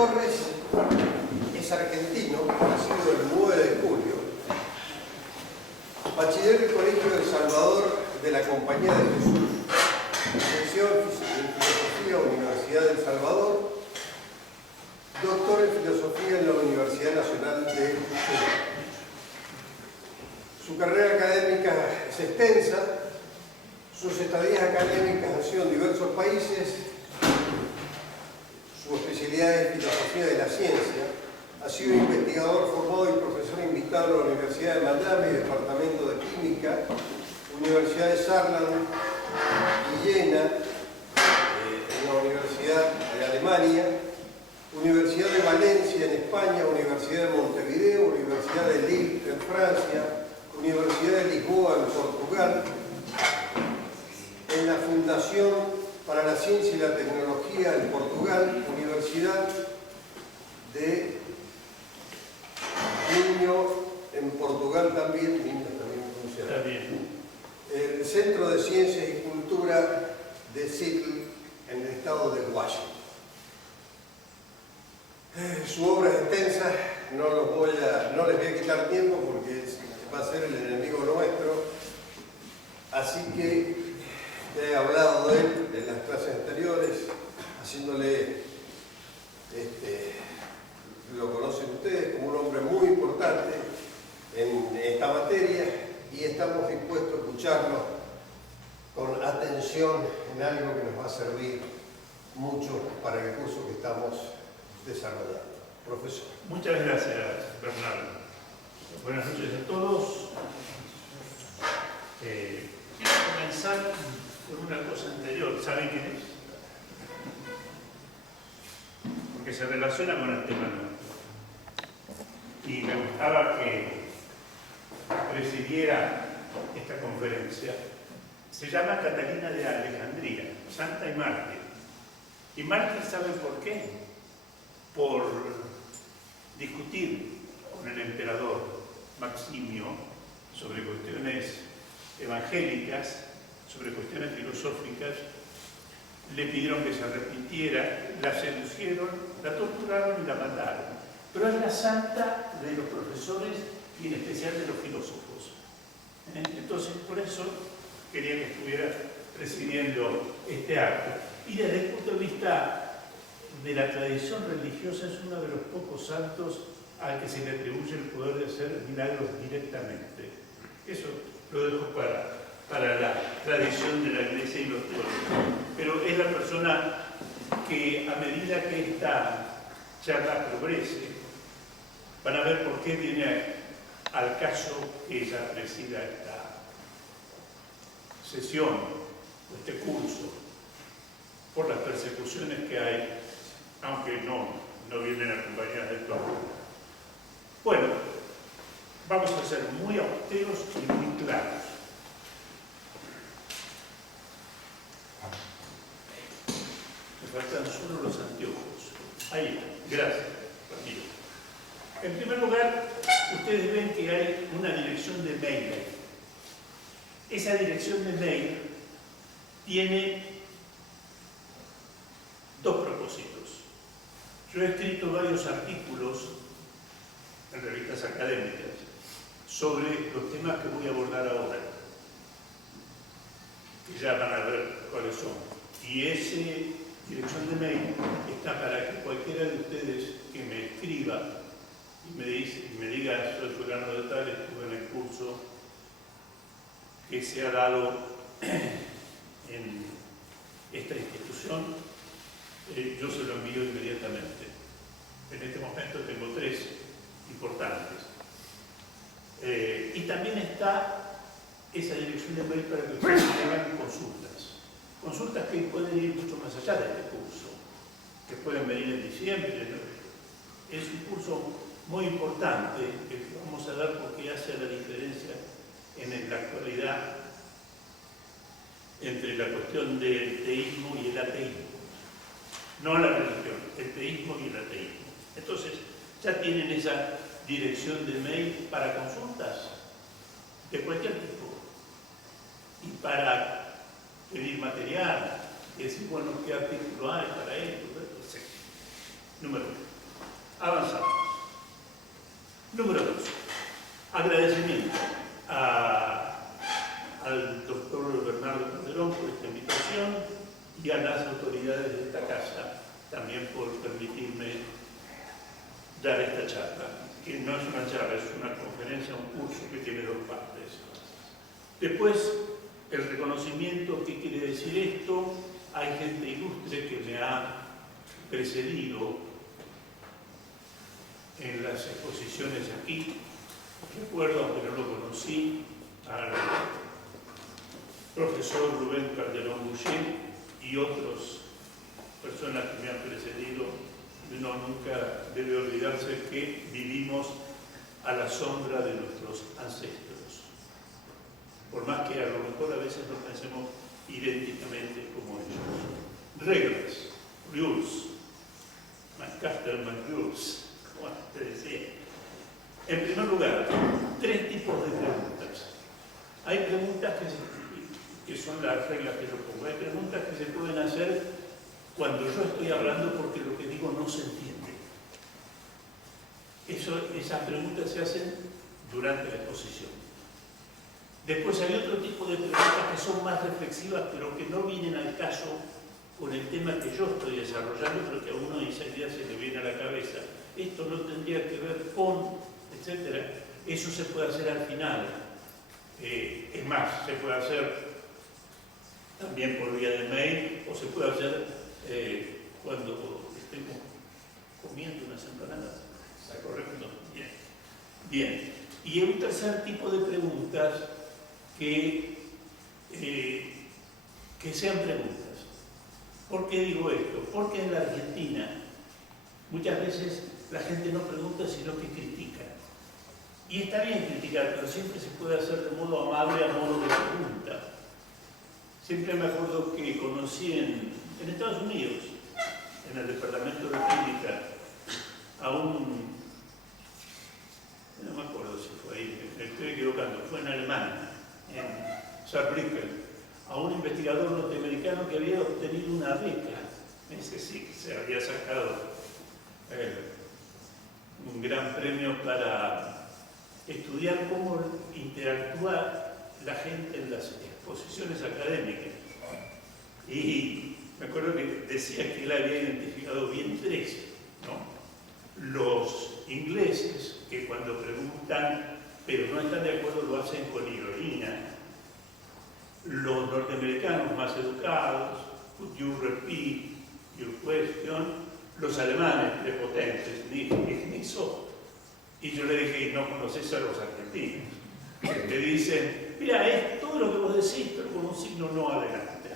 Torres es argentino, nacido el 9 de julio, bachiller del Colegio del Salvador de la Compañía de Jesús, licenciado en Filosofía, Universidad del Salvador, doctor en Filosofía en la Universidad Nacional de Chile. Su carrera académica es extensa, sus estadías académicas han sido en diversos países, su especialidad es Filosofía de la Ciencia, ha sido investigador formado y profesor invitado en la Universidad de Miami, Departamento de Química, Universidad de Saarland y Jena, en la Universidad de Alemania, Universidad de Valencia en España, Universidad de Montevideo, Universidad de Lille en Francia, Universidad de Lisboa en Portugal, en la Fundación para la Ciencia y la Tecnología en Portugal, Universidad de Niño en Portugal también, Niño también funciona. Está bien. El Centro de Ciencias y Cultura de Seattle en el estado de Washington. Su obra es extensa, no les voy a quitar tiempo porque va a ser el enemigo nuestro, así que he hablado de él en las clases anteriores, haciéndole, lo conocen ustedes como un hombre muy importante en esta materia y estamos dispuestos a escucharlo con atención en algo que nos va a servir mucho para el curso que estamos desarrollando. Profesor. Muchas gracias, Bernardo. Buenas noches a todos. Quiero comenzar con una cosa anterior. ¿Saben quién es? Porque se relaciona con el tema nuestro. Y me gustaba que presidiera esta conferencia. Se llama Catalina de Alejandría, santa y mártir. Y mártir, ¿saben por qué? Por discutir con el emperador Maximio sobre cuestiones evangélicas, sobre cuestiones filosóficas, le pidieron que se arrepintiera, la seducieron, la torturaron y la mataron. Pero es la santa de los profesores y en especial de los filósofos. Entonces, por eso quería que estuviera presidiendo este acto. Y desde el punto de vista de la tradición religiosa, es uno de los pocos santos al que se le atribuye el poder de hacer milagros directamente. Eso lo dejo para la tradición de la Iglesia y los teólogos. Pero es la persona que, a medida que esta charla progrese, van a ver por qué viene al caso que ella presida esta sesión o este curso, por las persecuciones que hay, aunque no vienen acompañadas de todo. Bueno, vamos a ser muy austeros y muy claros. Me faltan solo los anteojos. Ahí, gracias, Ramiro. En primer lugar, ustedes ven que hay una dirección de mail. Esa dirección de mail tiene dos propósitos. Yo he escrito varios artículos en revistas académicas sobre los temas que voy a abordar ahora, que ya van a ver cuáles son. Y esa dirección de mail está para que cualquiera de ustedes que me escriba y me diga: soy fulano de tal, estuve en el curso que se ha dado en esta institución, yo se lo envío inmediatamente. En este momento tengo 3 importantes. Y también está esa dirección de mail para que ustedes hagan consultas. Consultas que pueden ir mucho más allá de este curso, que pueden venir en diciembre. Es un curso muy importante que vamos a dar porque hace la diferencia en la actualidad entre la cuestión del teísmo y el ateísmo. No la religión, el teísmo y el ateísmo. Entonces, ya tienen esa dirección de mail para consultas de cualquier tipo. Y para pedir material, y decir, bueno, ¿qué artículo hay para esto? Número 1. casa también por permitirme dar esta charla, que no es una charla, es una conferencia, un curso que tiene dos partes. Después, el reconocimiento. ¿Qué quiere decir esto? Hay gente ilustre que me ha precedido en las exposiciones aquí. Recuerdo, aunque no lo conocí, al profesor Rubén Calderón Boucher y otras personas que me han precedido. No, nunca debe olvidarse que vivimos a la sombra de nuestros ancestros. Por más que a lo mejor a veces no pensemos idénticamente como ellos. Reglas, rules, my rules, como te decía. En primer lugar, tres tipos de preguntas. Hay preguntas que son las reglas que yo pongo. Hay preguntas que se pueden hacer cuando yo estoy hablando porque lo que digo no se entiende. Esas preguntas se hacen durante la exposición. Después hay otro tipo de preguntas que son más reflexivas, pero que no vienen al caso con el tema que yo estoy desarrollando, pero que a uno enseguida se le viene a la cabeza. Esto no tendría que ver con, etc. Eso se puede hacer al final. Es más, se puede hacer también por vía de mail, o se puede hacer cuando estemos comiendo unas empanadas. ¿Está correcto? Bien. Bien. Y un tercer tipo de preguntas que sean preguntas. ¿Por qué digo esto? Porque en la Argentina muchas veces la gente no pregunta sino que critica. Y está bien criticar, pero siempre se puede hacer de modo amable, a modo de pregunta. Siempre me acuerdo que conocí en Estados Unidos, en el departamento de química, a un, no me acuerdo si fue ahí, me estoy equivocando, fue en Alemania, en Saarbrücken, a un investigador norteamericano que había obtenido una beca. Ese sí que se había sacado un gran premio para estudiar cómo interactúa la gente en las exposiciones académicas. Y me acuerdo que decía que él había identificado bien tres, ¿no? Los ingleses, que cuando preguntan, pero no están de acuerdo, lo hacen con ironía. Los norteamericanos más educados, could you repeat your question? Los alemanes prepotentes, ni so. Y yo le dije, no conoces a los argentinos. Te dicen, mira, es todo lo que vos decís, pero con un signo no adelante.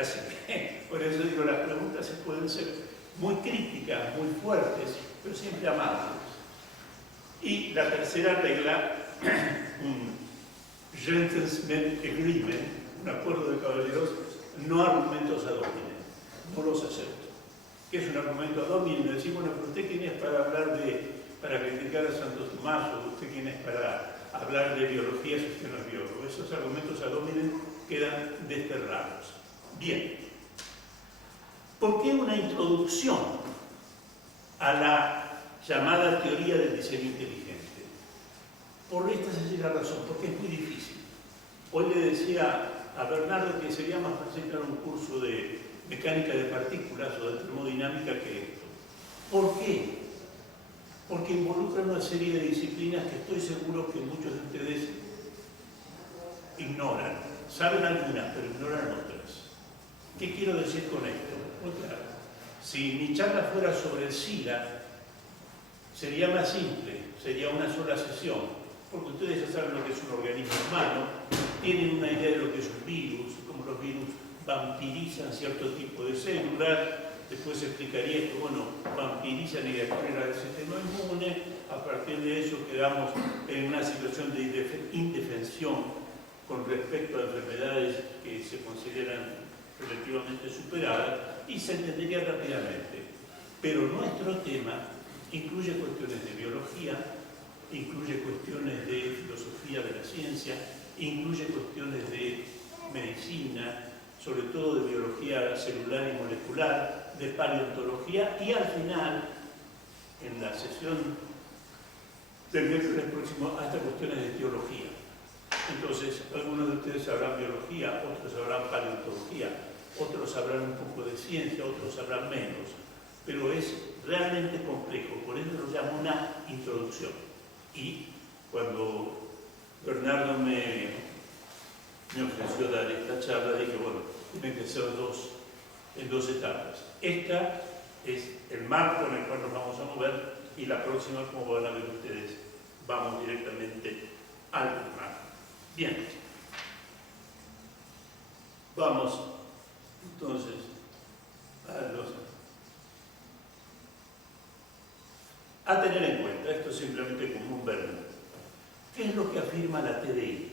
Así que, por eso digo, las preguntas se pueden ser muy críticas, muy fuertes, pero siempre amables. Y la tercera regla, un gentleman agreement, un acuerdo de caballeros, no argumentos ad hominem, no los acepto. ¿Qué es un argumento ad hominem? Decir, bueno, pero usted quién es para hablar para criticar a Santo Tomás, o usted quién es para hablar de biología si usted no es biólogo. Esos argumentos ad hominem quedan desterrados. Bien. ¿Por qué una introducción a la llamada teoría del diseño inteligente? Por esta sencilla razón, porque es muy difícil. Hoy le decía a Bernardo que sería más fácil dar un curso de mecánica de partículas o de termodinámica que esto. ¿Por qué? Porque involucra una serie de disciplinas que estoy seguro que muchos de ustedes ignoran. Saben algunas, pero ignoran otras. ¿Qué quiero decir con esto? Muy claro. Si mi charla fuera sobre el SIDA, sería más simple, sería una sola sesión. Porque ustedes ya saben lo que es un organismo humano, tienen una idea de lo que es un virus, cómo los virus vampirizan cierto tipo de células. Después explicaría que, bueno, vampirizan y destruyen el sistema inmune. A partir de eso quedamos en una situación de indefensión con respecto a enfermedades que se consideran relativamente superadas y se entendería rápidamente. Pero nuestro tema incluye cuestiones de biología, incluye cuestiones de filosofía de la ciencia, incluye cuestiones de medicina, sobre todo de biología celular y molecular, de paleontología y al final, en la sesión del miércoles próximo, hasta cuestiones de teología. Entonces, algunos de ustedes sabrán biología, otros sabrán paleontología. otros sabrán un poco de ciencia, otros sabrán menos, pero es realmente complejo, por eso lo llamo una introducción. Y cuando Bernardo me ofreció dar esta charla, dije, bueno, tienen que ser en dos etapas. Esta es el marco en el cual nos vamos a mover y la próxima, como van a ver ustedes, vamos directamente al tema. Bien. Vamos entonces a tener en cuenta, esto simplemente como un verbo. ¿Qué es lo que afirma la TDI?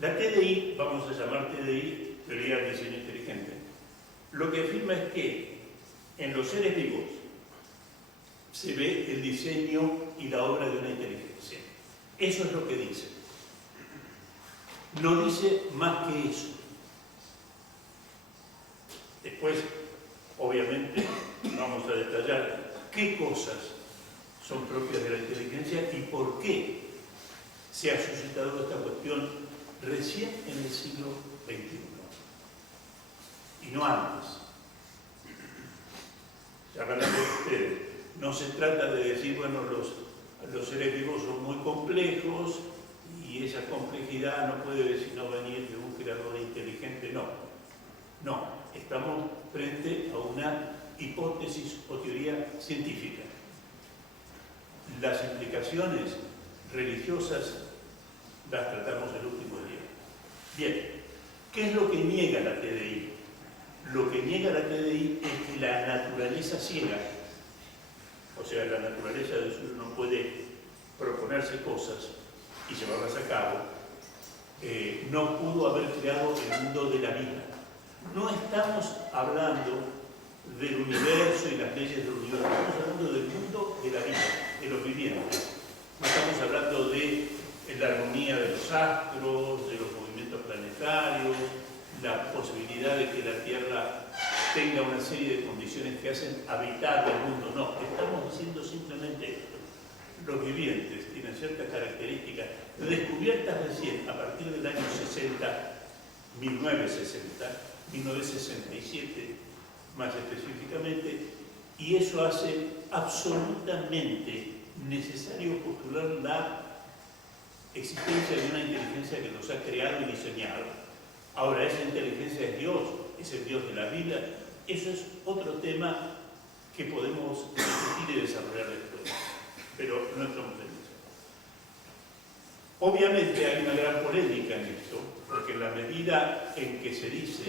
La TDI, vamos a llamar TDI, Teoría del Diseño Inteligente, lo que afirma es que en los seres vivos se ve el diseño y la obra de una inteligencia. Eso es lo que dice. No dice más que eso. Después, obviamente, vamos a detallar qué cosas son propias de la inteligencia y por qué se ha suscitado esta cuestión recién en el siglo XXI y no antes. Ya van a ver ustedes, no se trata de decir, bueno, los seres vivos son muy complejos y esa complejidad no puede sino venir de un creador inteligente, no, estamos frente a una hipótesis o teoría científica. Las implicaciones religiosas las tratamos el último día. Bien, ¿qué es lo que niega la TDI? Lo que niega la TDI es que la naturaleza ciega, o sea, la naturaleza del sur no puede proponerse cosas y llevarlas a cabo, no pudo haber creado el mundo de la vida. No estamos hablando del universo y las leyes del universo, estamos hablando del mundo de la vida, de los vivientes. No estamos hablando de la armonía de los astros, de los movimientos planetarios, la posibilidad de que la Tierra tenga una serie de condiciones que hacen habitable el mundo. No, estamos diciendo simplemente esto. Los vivientes tienen ciertas características descubiertas recién a partir del año 1967 más específicamente, y eso hace absolutamente necesario postular la existencia de una inteligencia que nos ha creado y diseñado. Ahora, esa inteligencia es Dios, es el Dios de la vida. Eso es otro tema que podemos discutir y desarrollar después, pero no entramos en eso. Obviamente hay una gran polémica en esto, porque en la medida en que se dice,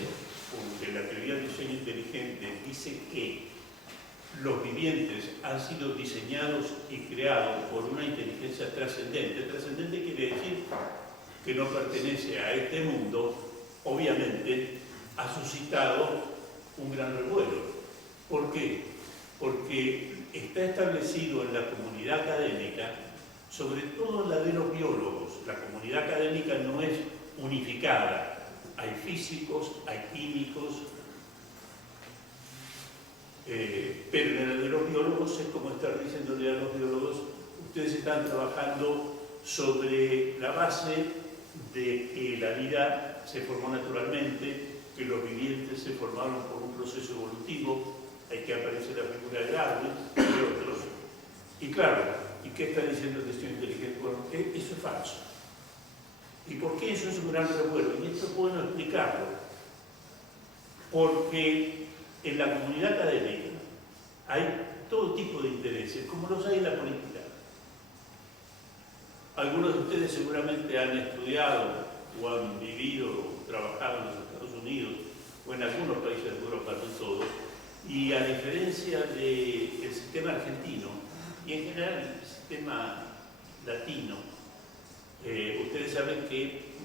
porque la teoría del diseño inteligente dice que los vivientes han sido diseñados y creados por una inteligencia trascendente. Trascendente quiere decir que no pertenece a este mundo, obviamente ha suscitado un gran revuelo. ¿Por qué? Porque está establecido en la comunidad académica, sobre todo la de los biólogos. La comunidad académica no es unificada. Hay físicos, hay químicos, pero en el de los biólogos es como estar diciéndole a los biólogos, ustedes están trabajando sobre la base de que la vida se formó naturalmente, que los vivientes se formaron por un proceso evolutivo, hay que aparecer la figura de Darwin y otros. Y claro, ¿y qué está diciendo el diseño inteligente? Bueno, eso es falso. ¿Y por qué eso es un gran revuelo? Y esto es bueno explicarlo. Porque en la comunidad académica hay todo tipo de intereses, como los hay en la política. Algunos de ustedes seguramente han estudiado o han vivido o trabajado en los Estados Unidos o en algunos países de Europa, no todos, y a diferencia del sistema argentino y en general el sistema latino, ustedes saben que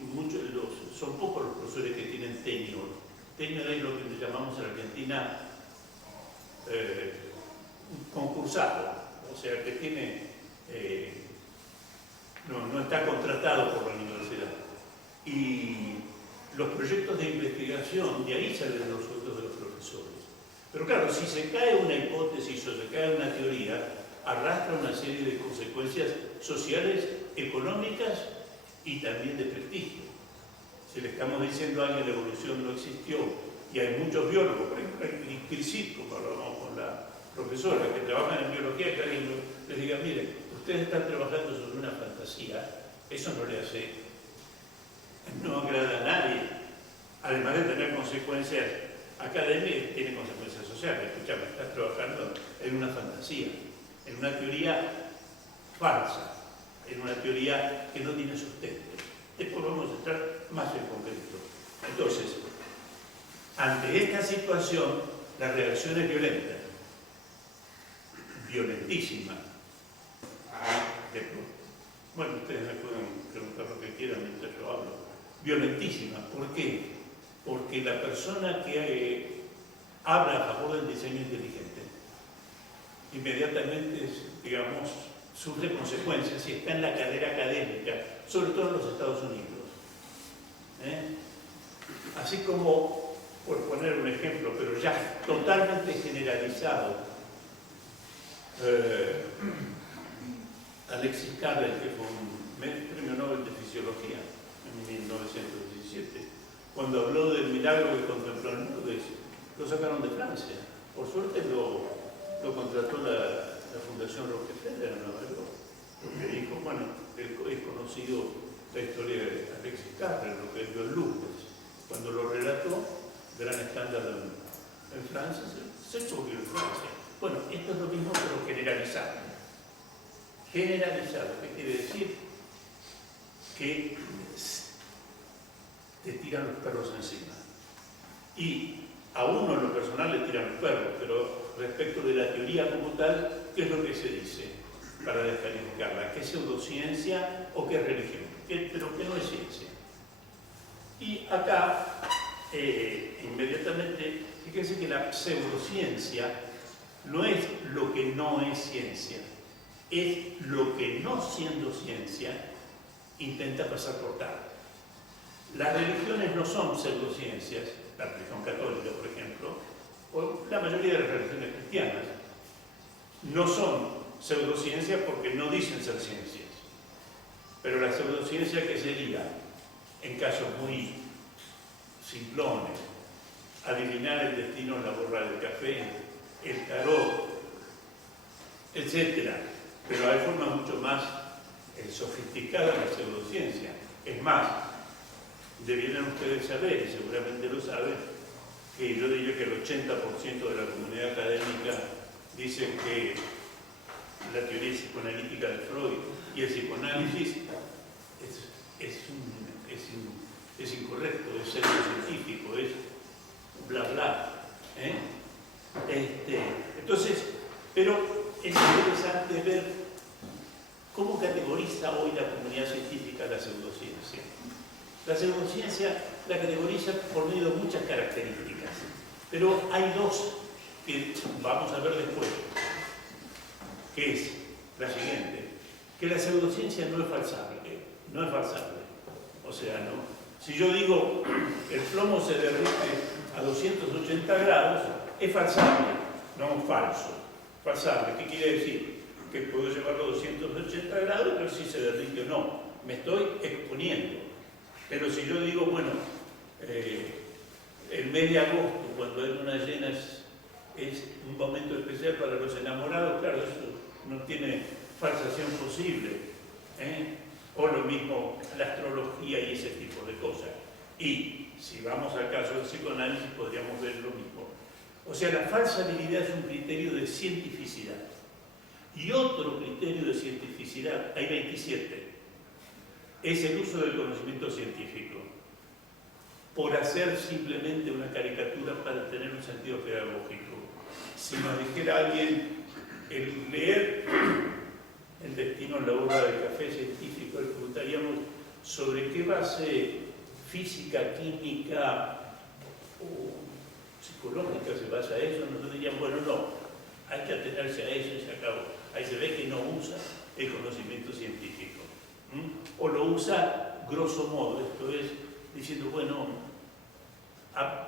son pocos los profesores que tienen tenure. Tenure es lo que llamamos en Argentina concursado, o sea que tiene, no está contratado por la universidad. Y los proyectos de investigación, de ahí salen los sueldos de los profesores. Pero claro, si se cae una hipótesis o se cae una teoría, arrastra una serie de consecuencias sociales, económicas y también de prestigio. Si le estamos diciendo a alguien la evolución no existió y hay muchos biólogos, por ejemplo, hay CRISIT, como hablábamos con la profesora, que trabajan en biología, que alguien les diga, mire, ustedes están trabajando sobre una fantasía, eso no le hace, no agrada a nadie, además de tener consecuencias académicas, tiene consecuencias sociales. Escuchame, estás trabajando en una fantasía, en una teoría falsa, en una teoría que no tiene sustento. Después vamos a entrar más en concreto. Entonces, ante esta situación, la reacción es violenta, violentísima. Bueno, ustedes me pueden preguntar lo que quieran mientras yo hablo. Violentísima. ¿Por qué? Porque la persona que habla a favor del diseño inteligente, inmediatamente, digamos, sufre consecuencias si está en la carrera académica, sobre todo en los Estados Unidos. Así como, por poner un ejemplo, pero ya totalmente generalizado, Alexis Carrel, que fue un premio Nobel de Fisiología en 1917, cuando habló del milagro que contempló en Lourdes, lo sacaron de Francia. Por suerte lo contrató la Fundación Rockefeller en Nueva York, porque dijo, bueno, es conocido la historia de Alexis Carrel, lo que vio en Lourdes. Cuando lo relató, gran escándalo en Francia, se volvió en Francia. Bueno, esto es lo mismo, pero generalizado. Generalizado, ¿qué quiere decir? Que te tiran los perros encima. Y a uno en lo personal le tiran los perros, pero respecto de la teoría como tal, ¿qué es lo que se dice para descalificarla? ¿Qué es pseudociencia o qué es religión? Pero que no es ciencia. Y acá, inmediatamente, fíjense que la pseudociencia no es lo que no es ciencia, es lo que no siendo ciencia intenta pasar por tal. Las religiones no son pseudociencias, la religión católica, por ejemplo, o la mayoría de las religiones cristianas, no son pseudociencias porque no dicen ser ciencias. Pero la pseudociencia, que sería, en casos muy simplones, adivinar el destino en la borra del café, el tarot, etc. Pero hay formas mucho más sofisticadas de la pseudociencia. Es más, debieran ustedes saber, y seguramente lo saben, que yo diría que el 80% de la comunidad académica dice que la teoría psicoanalítica de Freud y el psicoanálisis es incorrecto, es pseudocientífico, es bla bla. Entonces, pero es interesante ver cómo categoriza hoy la comunidad científica la pseudociencia. La pseudociencia la categoriza por medio de muchas características, pero hay dos que vamos a ver después, que es la siguiente, que la pseudociencia no es falsable, o sea, no. Si yo digo el plomo se derrite a 280 grados, es falsable, no falso. Falsable, ¿qué quiere decir? Que puedo llevarlo a 280 grados, pero si se derrite o no. Me estoy exponiendo. Pero si yo digo, bueno, el mes de agosto, cuando hay luna llena, es un momento especial para los enamorados, claro, eso no tiene falsación posible. O lo mismo la astrología y ese tipo de cosas. Y si vamos al caso del psicoanálisis, podríamos ver lo mismo. O sea, la falsabilidad es un criterio de cientificidad. Y otro criterio de cientificidad, hay 27, es el uso del conocimiento científico por hacer simplemente una caricatura para tener un sentido pedagógico. Si nos dijera alguien el leer el destino en la borra del café científico, le preguntaríamos sobre qué base física, química o psicológica se basa eso. Nosotros diríamos, bueno, no, hay que atenerse a eso y se acabó. Ahí se ve que no usa el conocimiento científico. O lo usa grosso modo, esto es diciendo, bueno,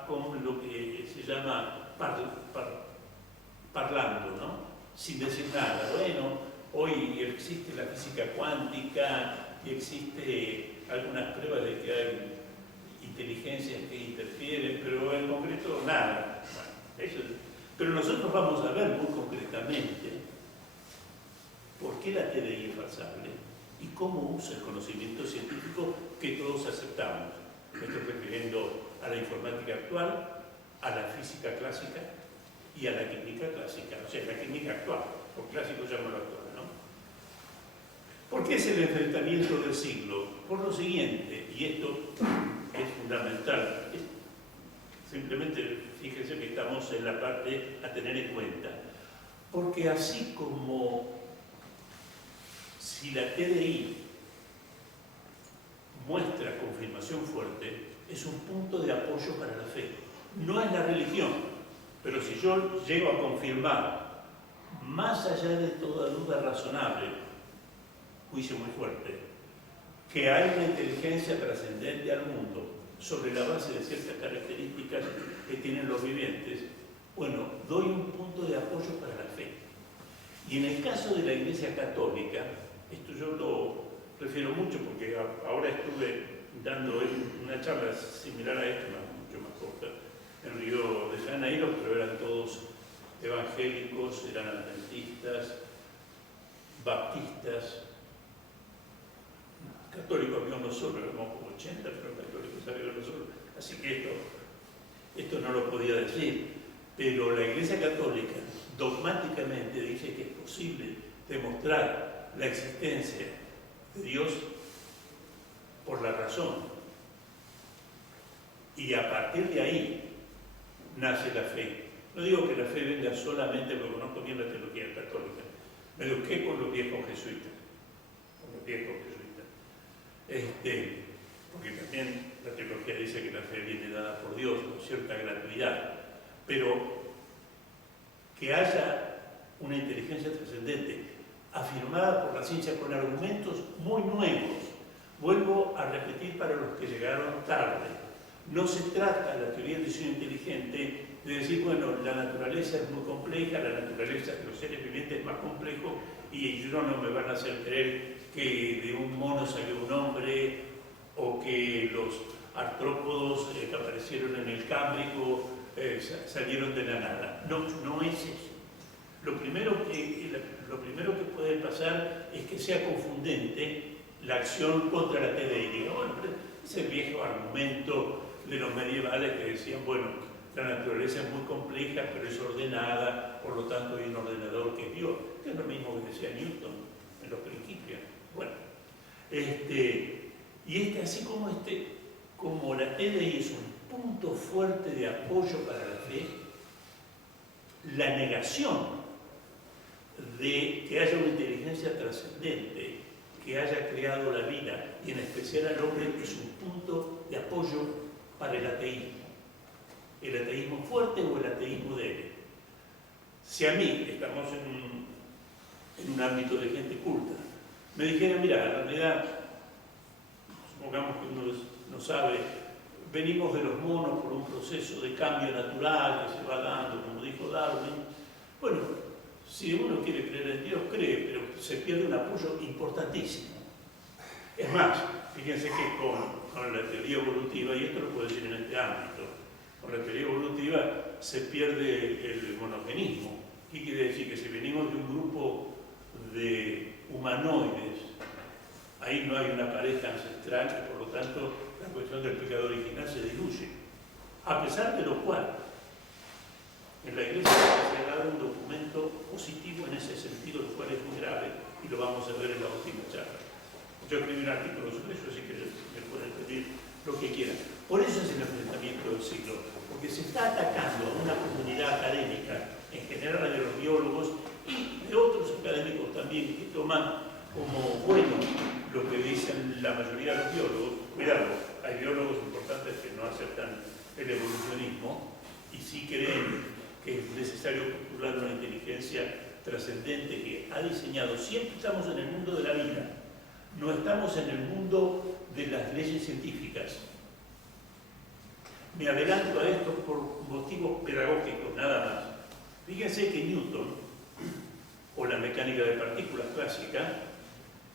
con lo que se llama parlando, ¿no? Sin decir nada. Bueno, hoy existe la física cuántica y existe algunas pruebas de que hay inteligencias que interfieren, pero en concreto nada. Bueno, pero nosotros vamos a ver muy concretamente por qué la TDI es falsable y cómo usa el conocimiento científico que todos aceptamos. Me estoy refiriendo a la informática actual, a la física clásica y a la química clásica, o sea, la química actual, por clásico llamo actual, ¿no? ¿Por qué es el enfrentamiento del siglo? Por lo siguiente, y esto es fundamental, simplemente fíjense que estamos en la parte a tener en cuenta, porque así como si la TDI muestra confirmación fuerte, es un punto de apoyo para la fe. No es la religión, pero si yo llego a confirmar, más allá de toda duda razonable, juicio muy fuerte, que hay una inteligencia trascendente al mundo sobre la base de ciertas características que tienen los vivientes, bueno, doy un punto de apoyo para la fe. Y en el caso de la Iglesia Católica, esto yo lo refiero mucho porque ahora estuve dando una charla similar a esta, mucho más corta, en Río de Janeiro, pero eran todos evangélicos, eran adventistas, baptistas, católicos había uno solo, éramos como 80, pero católicos había uno solo, así que esto no lo podía decir, pero la Iglesia Católica dogmáticamente dice que es posible demostrar la existencia de Dios por la razón, y a partir de ahí nace la fe. No digo que la fe venga solamente porque conozco bien la teología católica, me eduqué con los viejos jesuitas, porque también la teología dice que la fe viene dada por Dios con cierta gratuidad, pero que haya una inteligencia trascendente afirmada por la ciencia con argumentos muy nuevos. Vuelvo a repetir para los que llegaron tarde, no se trata la teoría del diseño inteligente de decir, bueno, la naturaleza es muy compleja, la naturaleza de los seres vivientes es más complejo y ellos no me van a hacer creer que de un mono salió un hombre o que los artrópodos que aparecieron en el Cámbrico salieron de la nada. No, no es eso. Lo primero que puede pasar es que sea confundente la acción contra la TDI. Digo, bueno, ese viejo argumento de los medievales que decían, bueno, la naturaleza es muy compleja, pero es ordenada, por lo tanto hay un ordenador que es Dios, que es lo mismo que decía Newton en los principios. Bueno, así como la TDI es un punto fuerte de apoyo para la fe, la negación de que haya una inteligencia trascendente que haya creado la vida y en especial al hombre es un punto de apoyo para el ateísmo. El ateísmo fuerte o el ateísmo débil. Si a mí, estamos en un ámbito de gente culta, me dijeran, mira, en realidad, supongamos que uno no sabe, venimos de los monos por un proceso de cambio natural que se va dando, como dijo Darwin. Bueno, si uno quiere creer en Dios, cree, pero se pierde un apoyo importantísimo. Es más, fíjense que con la teoría evolutiva, y esto lo puedo decir en este ámbito, con la teoría evolutiva se pierde el monogenismo. ¿Qué quiere decir? Que si venimos de un grupo de humanoides, ahí no hay una pareja ancestral y por lo tanto la cuestión del pecado original se diluye. A pesar de lo cual, en la Iglesia se ha dado un documento positivo en ese sentido, lo cual es muy grave y lo vamos a ver en la última charla. Yo escribí un artículo sobre eso, así que me pueden pedir lo que quieran. Por eso es el enfrentamiento del siglo, porque se está atacando a una comunidad académica, en general de los biólogos y de otros académicos también, que toman como bueno lo que dicen la mayoría de los biólogos. Cuidado, hay biólogos importantes que no aceptan el evolucionismo y sí creen que es necesario postular una inteligencia trascendente que ha diseñado. Siempre estamos en el mundo de la vida, no estamos en el mundo de las leyes científicas. Me adelanto a esto por motivos pedagógicos, nada más. Fíjense que Newton, o la mecánica de partículas clásica,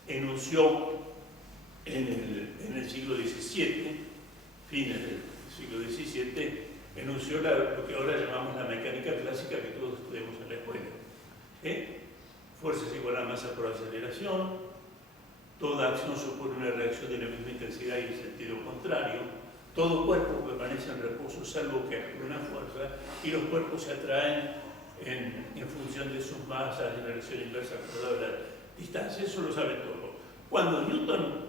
enunció en el siglo XVII fines del siglo XVII, enunció lo que ahora llamamos la mecánica clásica que todos estudiamos en la escuela. Fuerza es igual a masa por aceleración, toda acción supone una reacción de la misma intensidad y en sentido contrario, todo cuerpo permanece en reposo salvo que actúe una fuerza, y los cuerpos se atraen en función de sus masas en relación inversa acordada de la distancia. Eso lo saben todos. Cuando Newton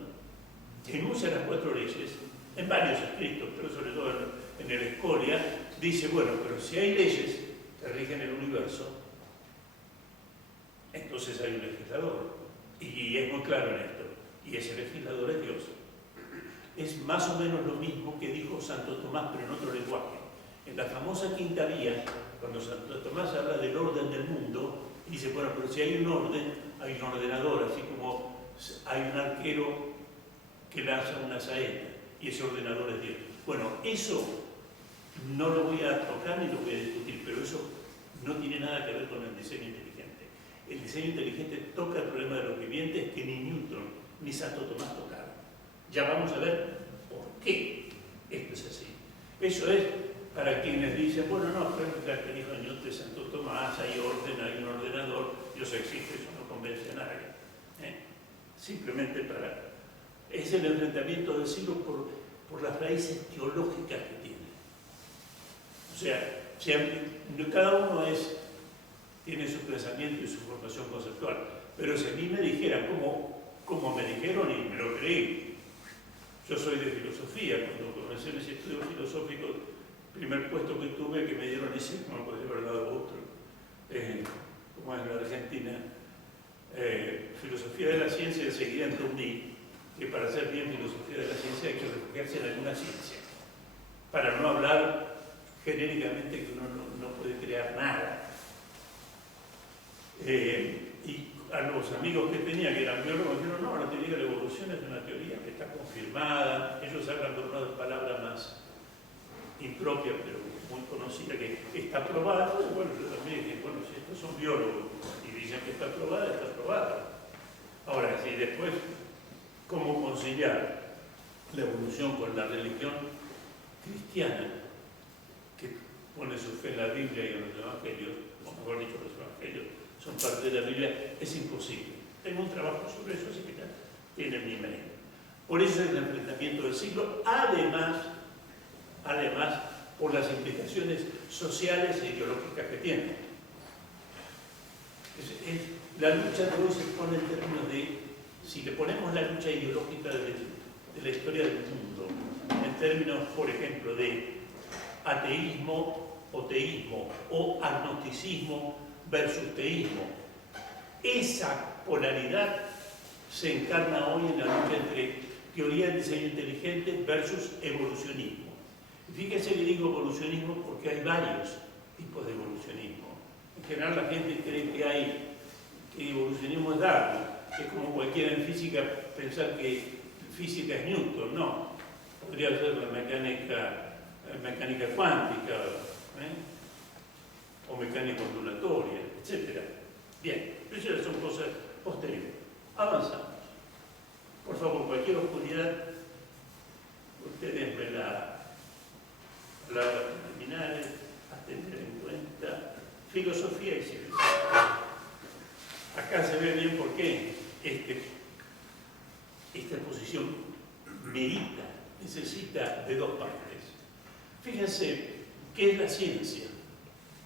enuncia las 4 leyes, en varios escritos, pero sobre todo en el Escoria, dice, bueno, pero si hay leyes que rigen el universo, entonces hay un legislador. Y es muy claro en esto. Y ese legislador es Dios. Es más o menos lo mismo que dijo Santo Tomás, pero en otro lenguaje. En la famosa Quinta Vía, cuando Santo Tomás habla del orden del mundo, dice, bueno, pero si hay un orden, hay un ordenador, así como hay un arquero que lanza una saeta, y ese ordenador es Dios. Bueno, eso no lo voy a tocar ni lo voy a discutir, pero eso no tiene nada que ver con el diseño inteligente. El diseño inteligente toca el problema de los vivientes que ni Newton ni Santo Tomás tocaron. Ya vamos a ver por qué esto es así. Eso es para quienes dicen, bueno, no, pero la que dijo Newton, Santo Tomás, hay orden, hay un ordenador, Dios existe, eso no convence a nadie. Simplemente para... Es el enfrentamiento del siglo por las raíces teológicas que tiene. O sea, cada uno tiene su pensamiento y su formación conceptual, pero si a mí me dijeran como me dijeron y me lo creí, yo soy de filosofía, cuando comencé mis estudios filosóficos, el primer puesto que tuve que me dieron ese, no me podría haber dado otro, como en la Argentina, filosofía de la ciencia, enseguida entendí que para hacer bien filosofía de la ciencia hay que refugiarse en alguna ciencia, para no hablar genéricamente que uno no puede crear nada. Y a los amigos que tenía, que eran biólogos, dijeron, no, la teoría de la evolución es una teoría que está confirmada. Ellos hablan con una palabra más impropia, pero muy conocida, que está probada. Entonces, bueno, yo también dije, bueno, si estos son biólogos y dicen que está probada, está probada. Ahora, si después, ¿cómo conciliar la evolución con la religión cristiana, que pone su fe en la Biblia y en los evangelios, o mejor dicho, los evangelios son parte de la Biblia? Es imposible. Tengo un trabajo sobre eso, así que ya tienen mi mail. Por eso es el enfrentamiento del siglo, además, por las implicaciones sociales e ideológicas que tiene. La lucha de hoy se pone en términos de, si le ponemos la lucha ideológica de la historia del mundo, en términos, por ejemplo, de ateísmo o teísmo, o agnosticismo versus teísmo, esa polaridad se encarna hoy en la lucha entre teoría del diseño inteligente versus evolucionismo. Fíjense que digo evolucionismo porque hay varios tipos de evolucionismo. En general la gente cree que evolucionismo es Darwin, es como cualquiera en física pensar que física es Newton. No, podría ser la mecánica cuántica, o mecánica ondulatoria, etc. Bien, esas son cosas posteriores. Avanzamos. Por favor, cualquier oscuridad, ustedes me la palabras preliminares, a tener en cuenta filosofía y civilización. Acá se ve bien por qué esta exposición necesita de dos partes. Fíjense, ¿qué es la ciencia?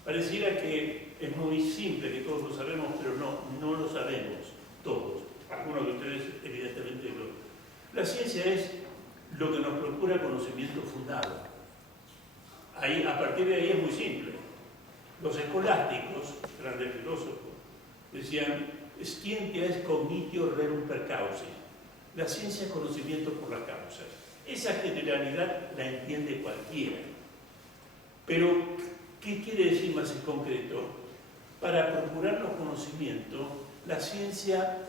Pareciera que es muy simple, que todos lo sabemos, pero no lo sabemos todos. Algunos de ustedes evidentemente lo. La ciencia es lo que nos procura conocimiento fundado. A partir de ahí es muy simple. Los escolásticos, grandes filósofos, decían, scientia est cognitio rerum per causa. La ciencia es conocimiento por las causas. Esa generalidad la entiende cualquiera. Pero, ¿qué quiere decir más en concreto? Para procurarnos conocimiento, la ciencia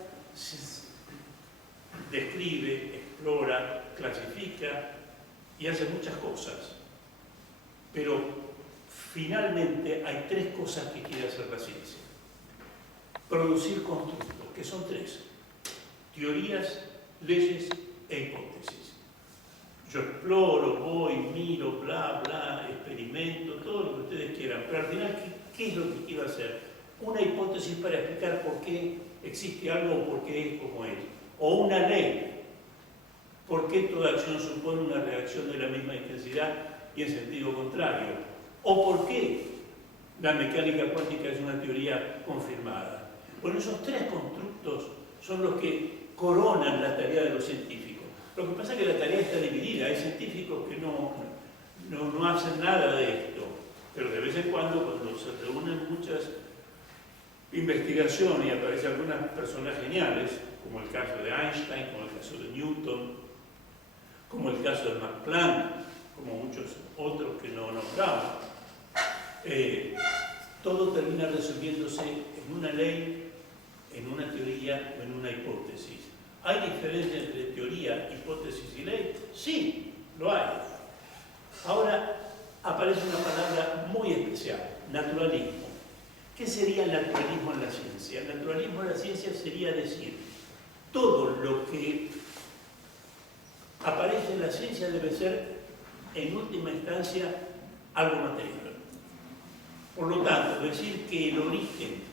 describe, explora, clasifica y hace muchas cosas. Pero finalmente hay tres cosas que quiere hacer la ciencia. Producir constructos, que son tres: teorías, leyes e hipótesis. Yo exploro, voy, miro, bla, bla, experimento, todo lo que ustedes quieran, pero al final, ¿qué es lo que quiero hacer? Una hipótesis para explicar por qué existe algo o por qué es como es. O una ley. ¿Por qué toda acción supone una reacción de la misma intensidad y en sentido contrario? ¿O por qué la mecánica cuántica es una teoría confirmada? Bueno, esos tres constructos son los que coronan la tarea de los científicos. Lo que pasa es que la tarea está dividida. Hay científicos que no hacen nada de esto, pero de vez en cuando se reúnen muchas investigaciones y aparecen algunas personas geniales, como el caso de Einstein, como el caso de Newton, como el caso de Max Planck, como muchos otros que no nombramos, todo termina resolviéndose en una ley, en una teoría o en una hipótesis. ¿Hay diferencia entre teoría, hipótesis y ley? Sí, lo hay. Ahora aparece una palabra muy especial, naturalismo. ¿Qué sería el naturalismo en la ciencia? El naturalismo en la ciencia sería decir, todo lo que aparece en la ciencia debe ser, en última instancia, algo material. Por lo tanto, decir que el origen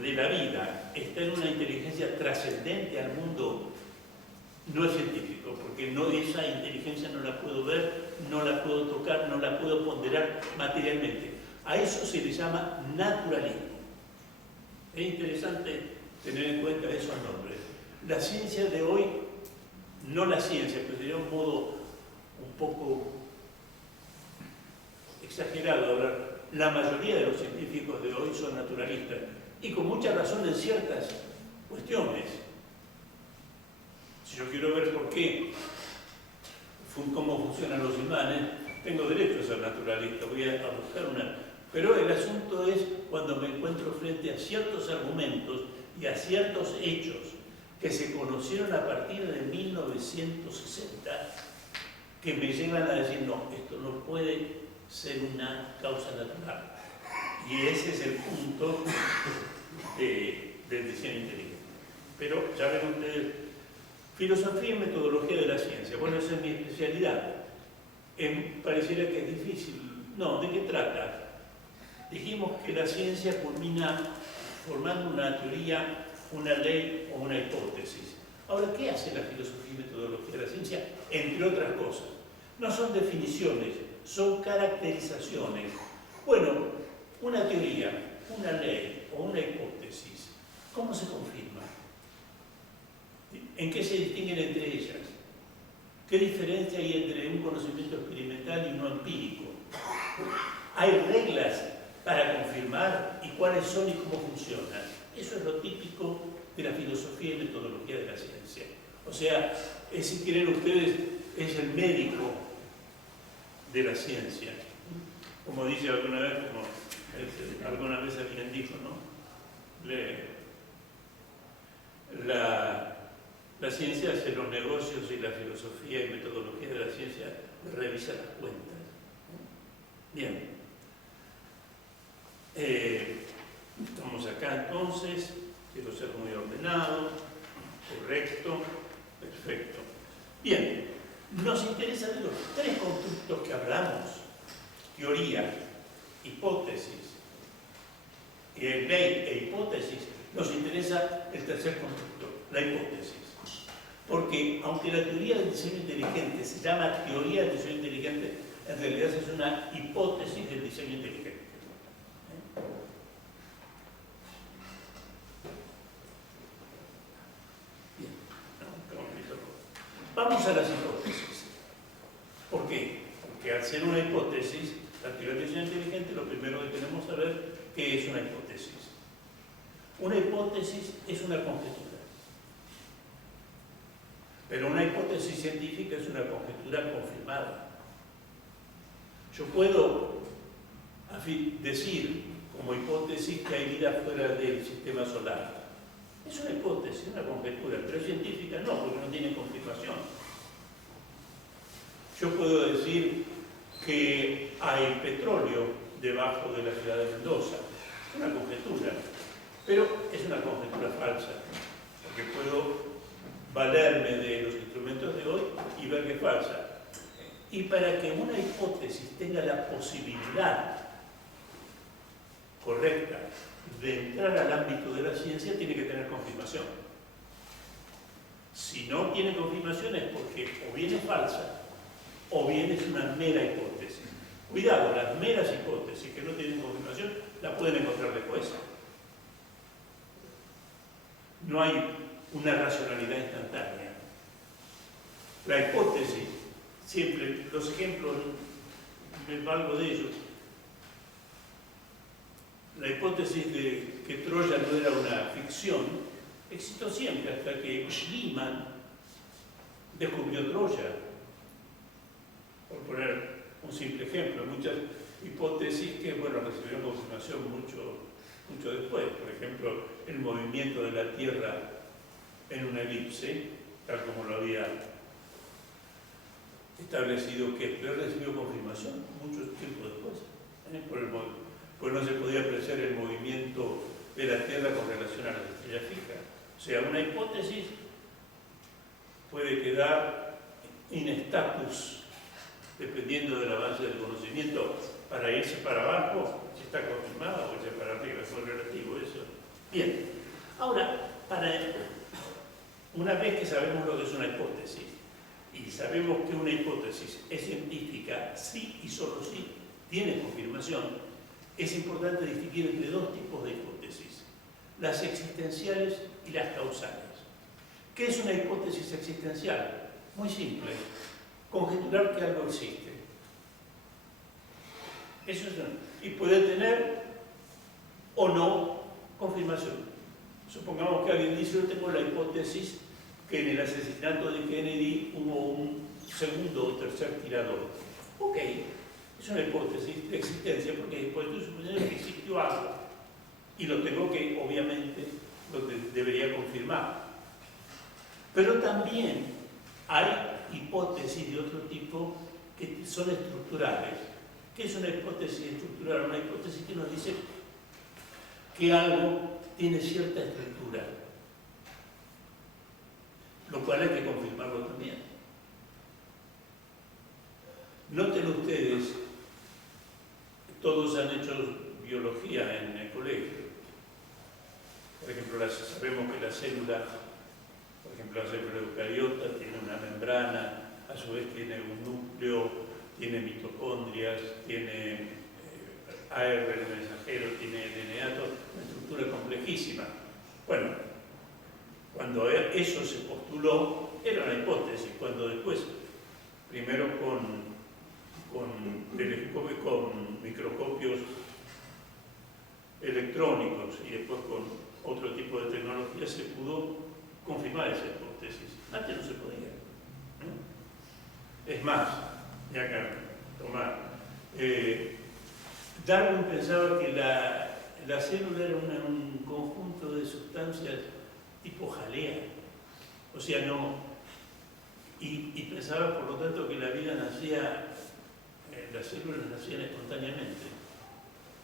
de la vida está en una inteligencia trascendente al mundo no es científico, porque esa inteligencia no la puedo ver, no la puedo tocar, no la puedo ponderar materialmente. A eso se le llama naturalismo. Es interesante tener en cuenta esos nombres. La ciencia de hoy, no la ciencia, pero sería un modo un poco exagerado de hablar, la mayoría de los científicos de hoy son naturalistas, y con mucha razón en ciertas cuestiones. Si yo quiero ver por qué, cómo funcionan los imanes, tengo derecho a ser naturalista, voy a buscar una. Pero el asunto es cuando me encuentro frente a ciertos argumentos y a ciertos hechos que se conocieron a partir de 1960, que me llevan a decir, no, esto no puede ser una causa natural. Y ese es el punto del diseño inteligente. Pero ya ven ustedes, filosofía y metodología de la ciencia. Bueno, esa es mi especialidad. Pareciera que es difícil. No, ¿de qué trata? Dijimos que la ciencia culmina formando una teoría, una ley o una hipótesis. Ahora, ¿qué hace la filosofía y metodología de la ciencia? Entre otras cosas. No son definiciones, son caracterizaciones. Bueno, una teoría, una ley o una hipótesis, ¿cómo se confirma? ¿En qué se distinguen entre ellas? ¿Qué diferencia hay entre un conocimiento experimental y uno empírico? ¿Hay reglas para confirmar y cuáles son y cómo funcionan? Eso es lo típico de la filosofía y metodología de la ciencia. O sea, si quieren ustedes, es el médico de la ciencia. Como dice alguna vez alguien dijo, ¿no? La ciencia hace los negocios y la filosofía y metodología de la ciencia revisa las cuentas. Bien. Estamos acá entonces, quiero ser muy ordenado, correcto, perfecto. Bien, nos interesa de los tres constructos que hablamos, teoría, hipótesis, ley e hipótesis, nos interesa el tercer constructo, la hipótesis. Porque aunque la teoría del diseño inteligente se llama teoría del diseño inteligente, en realidad es una hipótesis del diseño inteligente. Bien, vamos a las hipótesis. ¿Por qué? Porque al ser una hipótesis, la teoría del diseño inteligente, lo primero que tenemos que saber qué es una hipótesis. Una hipótesis es una conjetura. Pero una hipótesis científica es una conjetura confirmada. Yo puedo decir como hipótesis que hay vida fuera del sistema solar. Es una hipótesis, una conjetura, pero científica no, porque no tiene confirmación. Yo puedo decir que hay petróleo debajo de la ciudad de Mendoza. Es una conjetura, pero es una conjetura falsa, porque puedo valerme de los instrumentos instrumentos de hoy y ver que es falsa. Y para que una hipótesis tenga la posibilidad correcta de entrar al ámbito de la ciencia, tiene que tener confirmación. Si no tiene confirmación es porque o bien es falsa o bien es una mera hipótesis. Cuidado, las meras hipótesis que no tienen confirmación la pueden encontrar después. No hay una racionalidad instantánea. La hipótesis, siempre, los ejemplos, me valgo de ellos. La hipótesis de que Troya no era una ficción existió siempre hasta que Schliemann descubrió Troya. Por poner un simple ejemplo, muchas hipótesis que, bueno, recibieron confirmación mucho después. Por ejemplo, el movimiento de la Tierra en una elipse, tal como lo había establecido Kepler, recibió confirmación mucho tiempo después, pues no se podía apreciar el movimiento de la Tierra con relación a las estrellas fijas. O sea, una hipótesis puede quedar in status, dependiendo del avance del conocimiento, para irse para abajo, si está confirmada, o irse para arriba, es muy relativo eso. Bien, ahora, una vez que sabemos lo que es una hipótesis, y sabemos que una hipótesis es científica, sí y solo sí tiene confirmación, es importante distinguir entre dos tipos de hipótesis, las existenciales y las causales. ¿Qué es una hipótesis existencial? Muy simple, conjeturar que algo existe. Eso es, y puede tener o no confirmación. Supongamos que alguien dice: yo tengo la hipótesis que en el asesinato de Kennedy hubo un segundo o tercer tirador. Ok, es una hipótesis de existencia porque después estoy suponiendo que existió algo y lo tengo que, obviamente, debería confirmar. Pero también hay hipótesis de otro tipo que son estructurales. ¿Qué es una hipótesis estructural? Una hipótesis que nos dice que algo tiene cierta estructura, lo cual hay que confirmarlo también. Noten ustedes, todos han hecho biología en el colegio. Por ejemplo, sabemos que la célula, por ejemplo, la célula eucariota tiene una membrana, a su vez tiene un núcleo, tiene mitocondrias, tiene ARN mensajero, tiene DNA, una estructura complejísima. Bueno, cuando eso se postuló, era una hipótesis. Cuando después, primero con microscopios electrónicos y después con otro tipo de tecnología, se pudo confirmar esa hipótesis. Antes no se podía. Es más, ya acá, tomar. Darwin pensaba que la célula era un conjunto de sustancias tipo jalea, o sea, no, y pensaba por lo tanto que la vida nacía, las células nacían espontáneamente.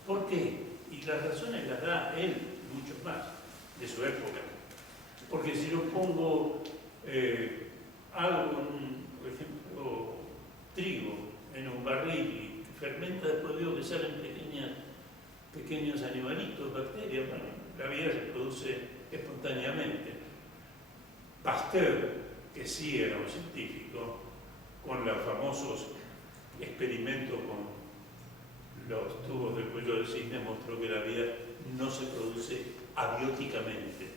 ¿Por qué? Y las razones las da él, muchos más, de su época. Porque si yo pongo algo, por ejemplo, trigo, en un barril y fermenta, después veo que salen pequeños animalitos, bacterias, bueno, la vida se produce espontáneamente. Pasteur, que sí era un científico, con los famosos experimentos con los tubos del cuello del cisne, mostró que la vida no se produce abióticamente.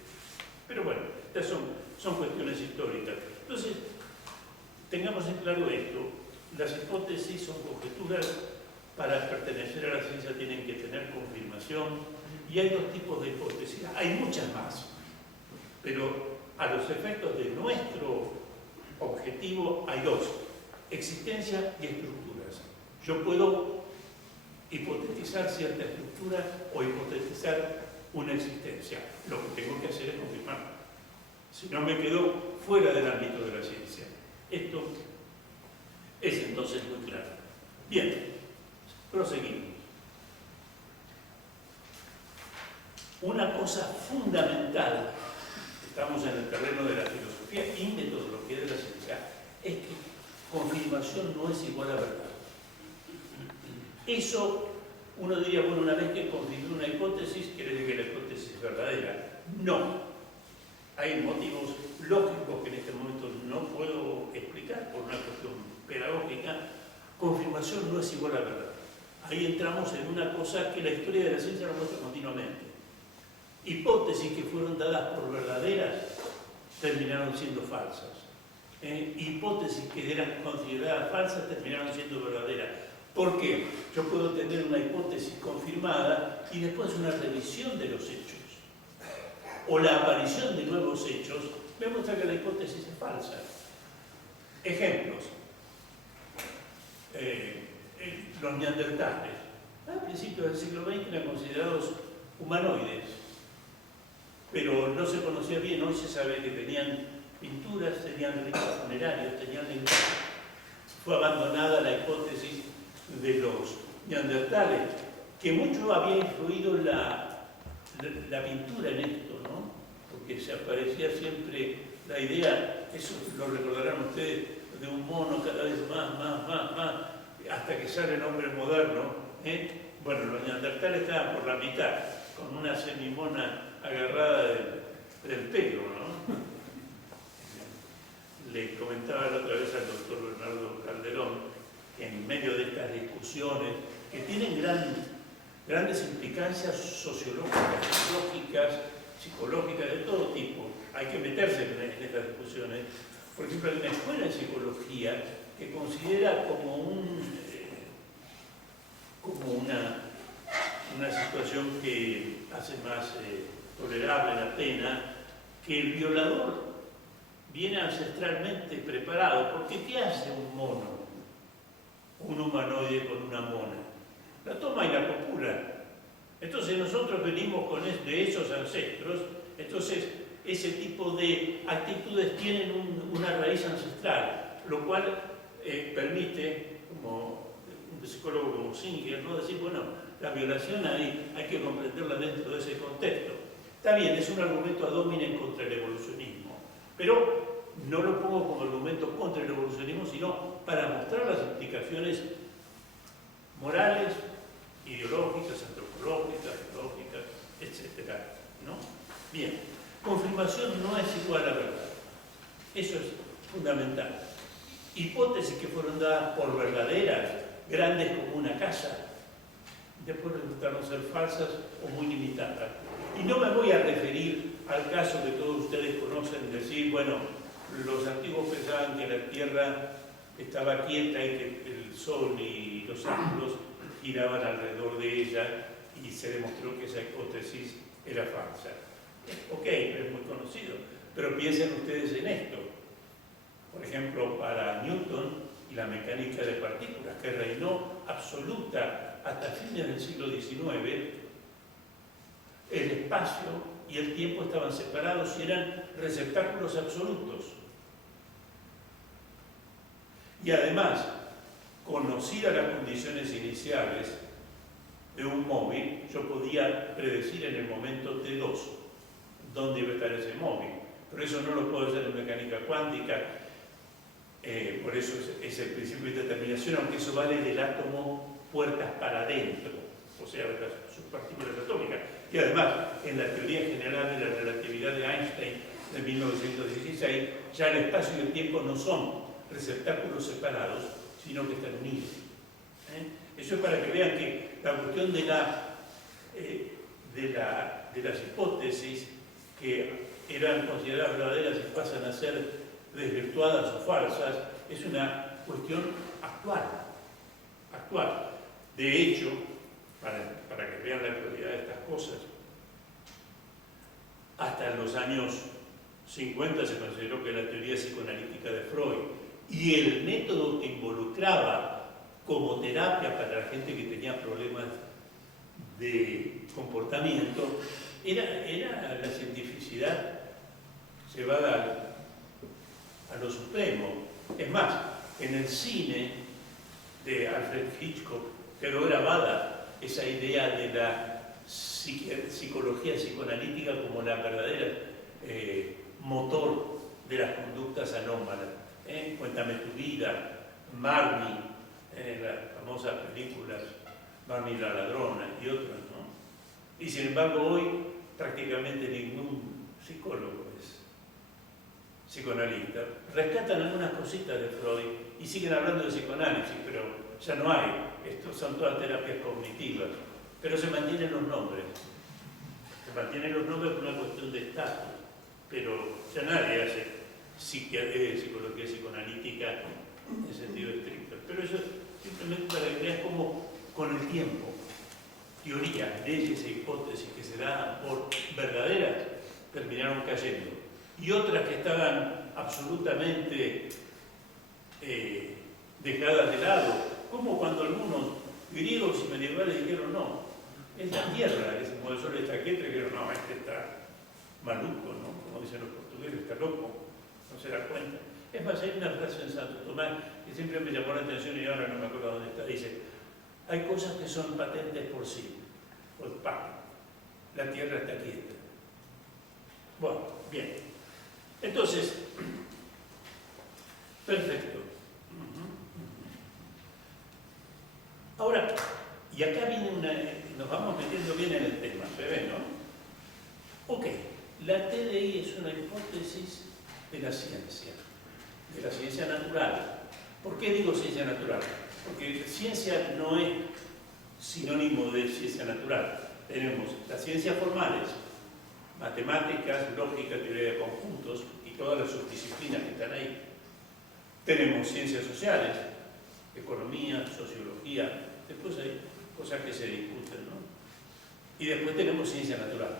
Pero bueno, estas son cuestiones históricas. Entonces, tengamos en claro esto: las hipótesis son conjeturas. Para pertenecer a la ciencia tienen que tener confirmación, y hay dos tipos de hipótesis. Hay muchas más, pero a los efectos de nuestro objetivo hay dos: existencia y estructuras. Yo puedo hipotetizar cierta estructura o hipotetizar una existencia. Lo que tengo que hacer es confirmarlo. Si no, me quedo fuera del ámbito de la ciencia. Esto es entonces muy claro. Bien, proseguimos. Una cosa fundamental, estamos en el terreno de la filosofía y metodología de la ciencia, es que confirmación no es igual a verdad. Eso, uno diría, bueno, una vez que confirmé una hipótesis, quiere decir que la hipótesis es verdadera. No. Hay motivos lógicos que en este momento no puedo explicar por una cuestión pedagógica. Confirmación no es igual a verdad. Ahí entramos en una cosa que la historia de la ciencia nos muestra continuamente. Hipótesis que fueron dadas por verdaderas terminaron siendo falsas. Hipótesis que eran consideradas falsas terminaron siendo verdaderas. ¿Por qué? Yo puedo tener una hipótesis confirmada y después una revisión de los hechos o la aparición de nuevos hechos me muestra que la hipótesis es falsa. Ejemplos. Los neandertales, a principios del siglo XX eran considerados humanoides, pero no se conocía bien. Hoy se sabe que tenían pinturas, tenían ritos funerarios, tenían lenguaje. Fue abandonada la hipótesis de los neandertales, que mucho había influido la pintura en esto, ¿no? Porque se aparecía siempre la idea, eso lo recordarán ustedes, de un mono cada vez más, hasta que sale el hombre moderno. Bueno, los neandertales estaban por la mitad, con una semimona agarrada del pelo, ¿no? Le comentaba la otra vez al doctor Bernardo Calderón, en medio de estas discusiones, que tienen grandes implicancias sociológicas, lógicas, psicológicas, de todo tipo. Hay que meterse en estas discusiones. Por ejemplo, hay una escuela en psicología que considera como una situación que hace más tolerable la pena, que el violador viene ancestralmente preparado, porque ¿qué hace un mono? Un humanoide con una mona. La toma y la copula. Entonces nosotros venimos de esos ancestros, entonces ese tipo de actitudes tienen una raíz ancestral, lo cual permite, como un psicólogo como Singer, ¿no? Decir, bueno, la violación hay que comprenderla dentro de ese contexto. Está bien, es un argumento ad hominem contra el evolucionismo, pero no lo pongo como argumento contra el evolucionismo, sino para mostrar las implicaciones morales, ideológicas, antropológicas, biológicas, etc., ¿no? Bien, confirmación no es igual a verdad. Eso es fundamental. Hipótesis que fueron dadas por verdaderas, grandes como una casa, después resultaron ser falsas o muy limitadas. Y no me voy a referir al caso que todos ustedes conocen, decir, bueno, los antiguos pensaban que la Tierra estaba quieta y que el Sol y los ángulos giraban alrededor de ella, y se demostró que esa hipótesis era falsa. Ok, es muy conocido, pero piensen ustedes en esto. Por ejemplo, para Newton y la mecánica de partículas, que reinó absoluta hasta fines del siglo XIX, el espacio y el tiempo estaban separados y eran receptáculos absolutos. Y además, conocidas las condiciones iniciales de un móvil, yo podía predecir en el momento T2 dónde iba a estar ese móvil. Pero eso no lo puedo hacer en mecánica cuántica, por eso es el principio de determinación, aunque eso vale del átomo puertas para adentro, o sea, de las subpartículas atómicas. Y además, en la teoría general de la relatividad de Einstein de 1916, ya el espacio y el tiempo no son receptáculos separados, sino que están unidos. Eso es para que vean que la cuestión de las hipótesis que eran consideradas verdaderas y pasan a ser desvirtuadas o falsas es una cuestión actual. De hecho, para que vean la actualidad de estas cosas, hasta los años 50 se consideró que la teoría psicoanalítica de Freud y el método que involucraba como terapia para la gente que tenía problemas de comportamiento era la cientificidad llevada a lo supremo. Es más, en el cine de Alfred Hitchcock quedó grabada esa idea de la psicología psicoanalítica como la verdadera motor de las conductas anómalas. Cuéntame tu vida, Marnie, las famosas películas, Marnie la ladrona y otras, ¿no? Y sin embargo hoy prácticamente ningún psicólogo es psicoanalista. Rescatan algunas cositas de Freud y siguen hablando de psicoanálisis, pero ya no hay. Estos son todas terapias cognitivas. Pero se mantienen los nombres. Se mantienen los nombres por una cuestión de estatus. Pero ya nadie hace psicología psicoanalítica en sentido estricto. Pero eso simplemente para que veas cómo con el tiempo teorías, leyes e hipótesis que se dan por verdaderas terminaron cayendo. Y otras que estaban absolutamente dejadas de lado, como cuando algunos griegos y medievales dijeron no, es la tierra, es como el sol está quieto, y dijeron no, este está maluco, ¿no? Como dicen los portugueses, está loco, no se da cuenta. Es más, hay una frase en Santo Tomás que siempre me llamó la atención y ahora no me acuerdo dónde está, dice: hay cosas que son patentes por sí, pues la tierra está quieta. Bueno, bien. Entonces, perfecto. Ahora, y acá viene nos vamos metiendo bien en el tema, ¿se ve, no? Ok, la TDI es una hipótesis de la ciencia natural. ¿Por qué digo ciencia natural? Porque ciencia no es sinónimo de ciencia natural. Tenemos las ciencias formales, matemáticas, lógica, teoría de conjuntos y todas las subdisciplinas que están ahí. Tenemos ciencias sociales, economía, sociología, después hay cosas que se discuten, ¿no? Y después tenemos ciencia natural.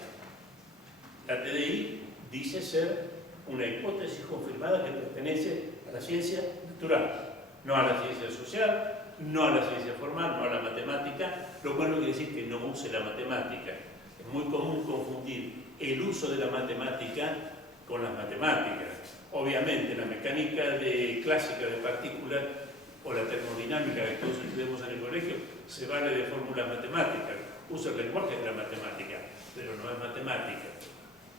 La TDI dice ser una hipótesis confirmada que pertenece a la ciencia natural, no a la ciencia social, no a la ciencia formal, no a la matemática, lo cual no quiere decir que no use la matemática. Es muy común confundir el uso de la matemática con las matemáticas. Obviamente, la mecánica clásica de partículas o la termodinámica que todos estudiamos en el colegio se vale de fórmulas matemáticas, usa el lenguaje de la matemática, pero no es matemática.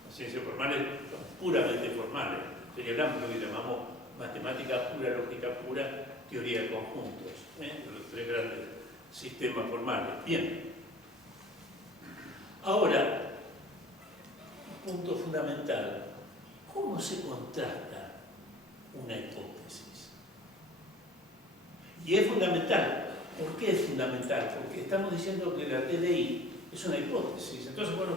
Las ciencias formales son puramente formales. Señalamos lo que llamamos matemática pura, lógica pura, teoría de conjuntos, los tres grandes sistemas formales. Bien. Ahora, un punto fundamental: ¿cómo se contrasta una hipótesis? Y es fundamental. ¿Por qué es fundamental? Porque estamos diciendo que la TDI es una hipótesis. Entonces, bueno,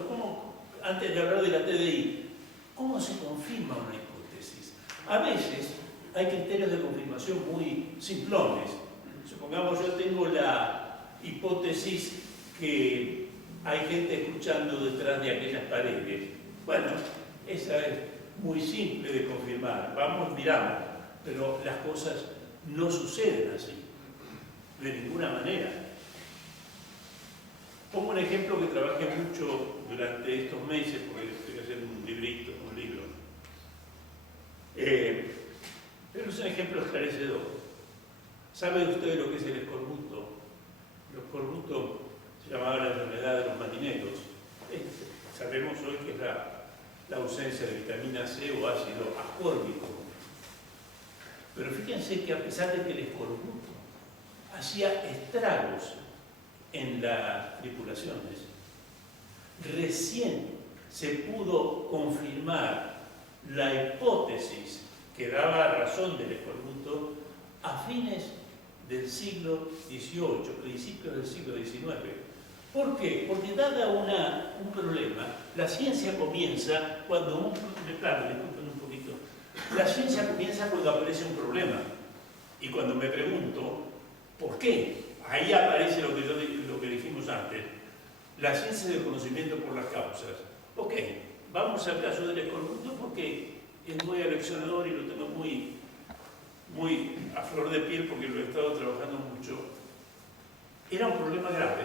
antes de hablar de la TDI, ¿cómo se confirma una hipótesis? A veces hay criterios de confirmación muy simplones. Supongamos yo tengo la hipótesis que hay gente escuchando detrás de aquellas paredes. Bueno, esa es muy simple de confirmar. Vamos, miramos, pero las cosas no suceden así, de ninguna manera. Pongo un ejemplo que trabajé mucho durante estos meses, porque estoy haciendo un libro. Pero es un ejemplo esclarecedor. ¿Sabe usted lo que es el escorbuto? El escorbuto se llamaba la enfermedad de los marineros. Sabemos hoy que es la ausencia de vitamina C o ácido ascórbico. Pero fíjense que a pesar de que el escorbuto hacía estragos en las tripulaciones, recién se pudo confirmar la hipótesis que daba razón del escorbuto a fines del siglo XVIII, principios del siglo XIX. ¿Por qué? Porque dada un problema, la ciencia comienza cuando la ciencia comienza cuando aparece un problema. Y cuando me pregunto, ¿por qué? Ahí aparece lo que dijimos antes. La ciencia del conocimiento por las causas. Ok, vamos al caso del escorbuto porque es muy aleccionador y lo tengo muy a flor de piel porque lo he estado trabajando mucho. Era un problema grave,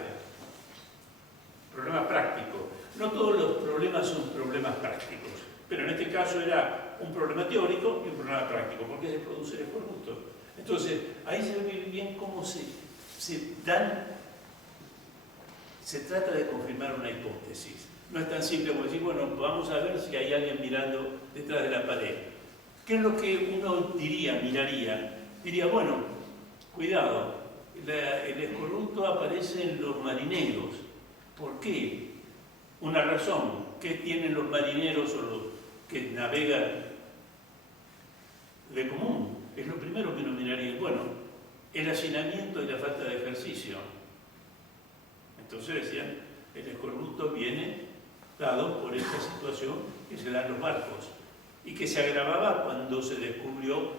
problema práctico. No todos los problemas son problemas prácticos, pero en este caso era un problema teórico y un problema práctico. ¿Por qué se produce el escorbuto? Entonces, ahí se ve bien cómo se trata de confirmar una hipótesis. No es tan simple como decir, bueno, vamos a ver si hay alguien mirando detrás de la pared. ¿Qué es lo que uno miraría? Diría, bueno, cuidado, el escorbuto aparece en los marineros. ¿Por qué? Una razón. ¿Qué tienen los marineros o los que navegan de común? Es lo primero que uno miraría. Bueno, el hacinamiento y la falta de ejercicio. Entonces decían, el escorbuto viene dado por esta situación que se da en los barcos y que se agravaba cuando se descubrió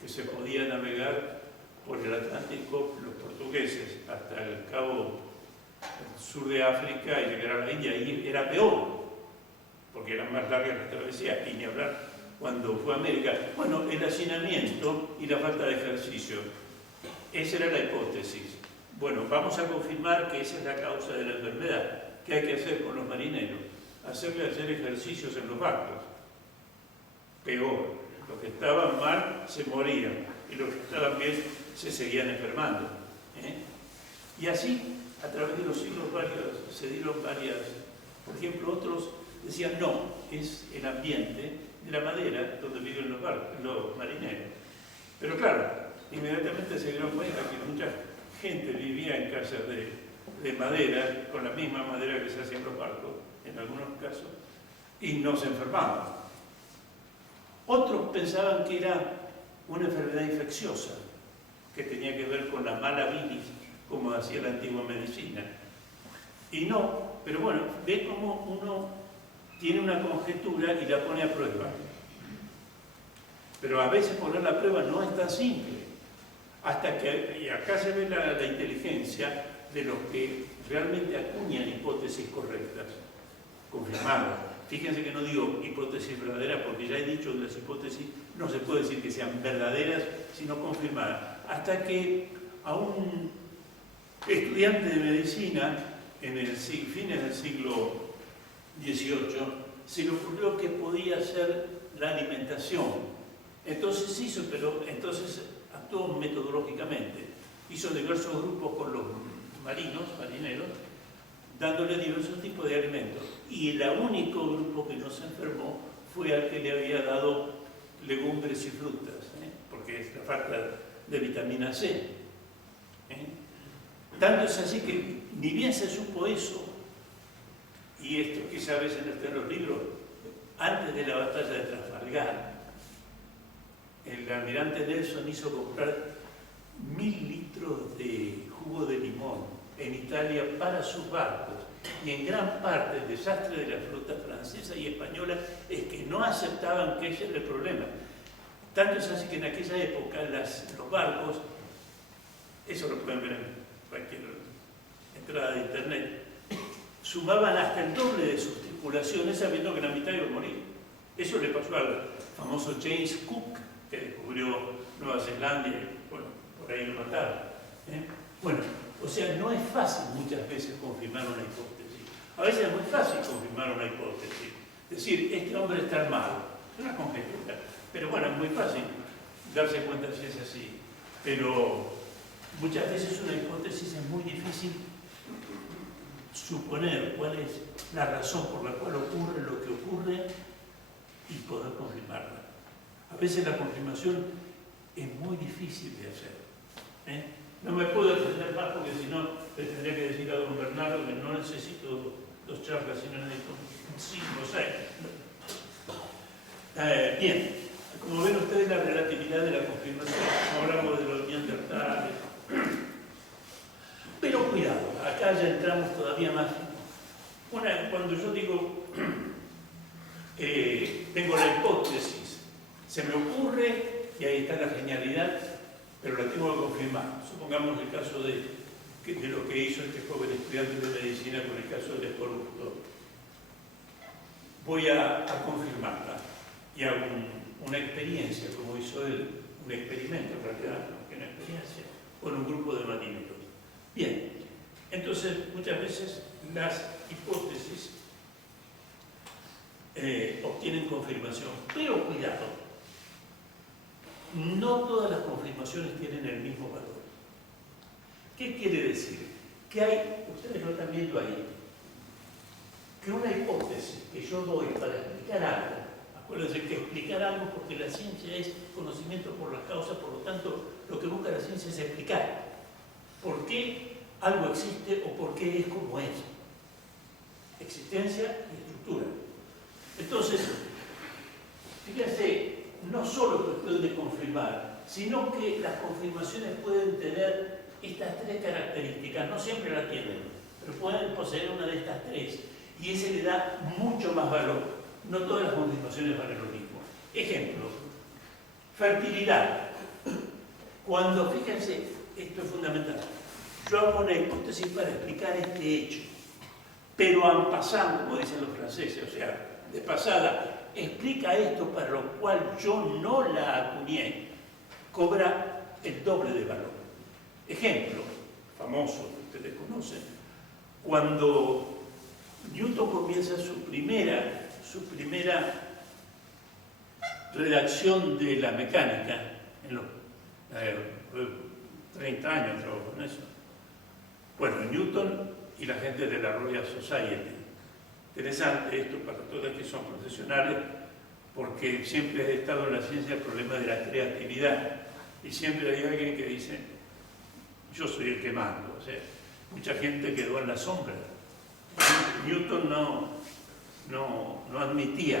que se podía navegar por el Atlántico los portugueses hasta el cabo sur de África y llegar a la India. Y era peor, porque eran más largas las travesías, y ni hablar cuando fue a América. Bueno, el hacinamiento y la falta de ejercicio, esa era la hipótesis. Bueno, vamos a confirmar que esa es la causa de la enfermedad. ¿Qué hay que hacer con los marineros? Hacerle hacer ejercicios en los barcos. Peor, los que estaban mal se morían y los que estaban bien se seguían enfermando. Y así, a través de los siglos se dieron varias. Por ejemplo, otros decían, no, es el ambiente de la madera donde viven los marineros. Pero claro, inmediatamente se dieron cuenta que mucha gente vivía en casas de madera, con la misma madera que se hacía en los barcos, en algunos casos, y no se enfermaban. Otros pensaban que era una enfermedad infecciosa, que tenía que ver con la mala bilis, como hacía la antigua medicina. Y no, pero bueno, ve cómo uno tiene una conjetura y la pone a prueba. Pero a veces poner la prueba no es tan simple. Hasta que, y acá se ve la inteligencia de los que realmente acuñan hipótesis correctas, confirmadas. Fíjense que no digo hipótesis verdaderas, porque ya he dicho que las hipótesis no se puede decir que sean verdaderas, sino confirmadas. Hasta que a un estudiante de medicina, en el fines del siglo XVIII, se le ocurrió que podía ser la alimentación. Entonces entonces actuó metodológicamente. Hizo diversos grupos con los marineros, dándole diversos tipos de alimentos. Y el único grupo que no se enfermó fue al que le había dado legumbres y frutas, porque es la falta de vitamina C. Tanto es así que ni bien se supo eso, y esto quizá a veces no está en los libros, antes de la batalla de Trafalgar, el almirante Nelson hizo comprar 1000 litros de jugo de limón en Italia para sus barcos. Y en gran parte el desastre de la flota francesa y española es que no aceptaban que ese era el problema. Tanto es así que en aquella época los barcos, eso lo pueden ver en cualquier entrada de internet, sumaban hasta el doble de sus tripulaciones sabiendo que la mitad iba a morir. Eso le pasó al famoso James Cook, que descubrió Nueva Zelanda y bueno, por ahí lo mataron. Bueno, o sea, no es fácil muchas veces confirmar una hipótesis. A veces es muy fácil confirmar una hipótesis. Decir, este hombre está armado. Es una conjetura. Pero bueno, es muy fácil darse cuenta si es así. Pero muchas veces una hipótesis es muy difícil suponer cuál es la razón por la cual ocurre lo que ocurre y poder confirmarla. A veces la confirmación es muy difícil de hacer. No me puedo extender más porque si no le tendría que decir a don Bernardo que no necesito 2 charlas, sino necesito 5 o 6. Bien, como ven ustedes la relatividad de la confirmación, hablamos de los neandertales. Pero cuidado, acá ya entramos todavía más. Cuando yo digo, tengo la hipótesis, se me ocurre, y ahí está la genialidad, pero la tengo que confirmar. Supongamos el caso de lo que hizo este joven estudiante de medicina con el caso del escorbuto. Voy a confirmarla y hago una experiencia, como hizo él, un experimento en realidad, no que una experiencia, con un grupo de marineros. Bien, entonces muchas veces las hipótesis obtienen confirmación, pero cuidado, no todas las confirmaciones tienen el mismo valor. ¿Qué quiere decir? Que hay, ustedes lo están viendo ahí, que una hipótesis que yo doy para explicar algo, acuérdense que explicar algo, porque la ciencia es conocimiento por las causas, por lo tanto, lo que busca la ciencia es explicar por qué algo existe o por qué es como es. Existencia y estructura. Entonces, fíjense, no solo cuestión de confirmar, sino que las confirmaciones pueden tener estas tres características, no siempre las tienen, pero pueden poseer una de estas tres, y ese le da mucho más valor. No todas las confirmaciones valen lo mismo. Ejemplo, fertilidad. Cuando, fíjense, esto es fundamental, yo hago una hipótesis para explicar este hecho, pero en pasando, como dicen los franceses, o sea, de pasada, explica esto para lo cual yo no la acuñé, cobra el doble de valor. Ejemplo, famoso, que ustedes conocen, cuando Newton comienza su primera redacción de la mecánica, en los 30 años trabajó en eso. Bueno, Newton y la gente de la Royal Society. Interesante esto para todos que son profesionales, porque siempre ha estado en la ciencia el problema de la creatividad. Y siempre hay alguien que dice, yo soy el que mando. O sea, mucha gente quedó en la sombra. Newton no admitía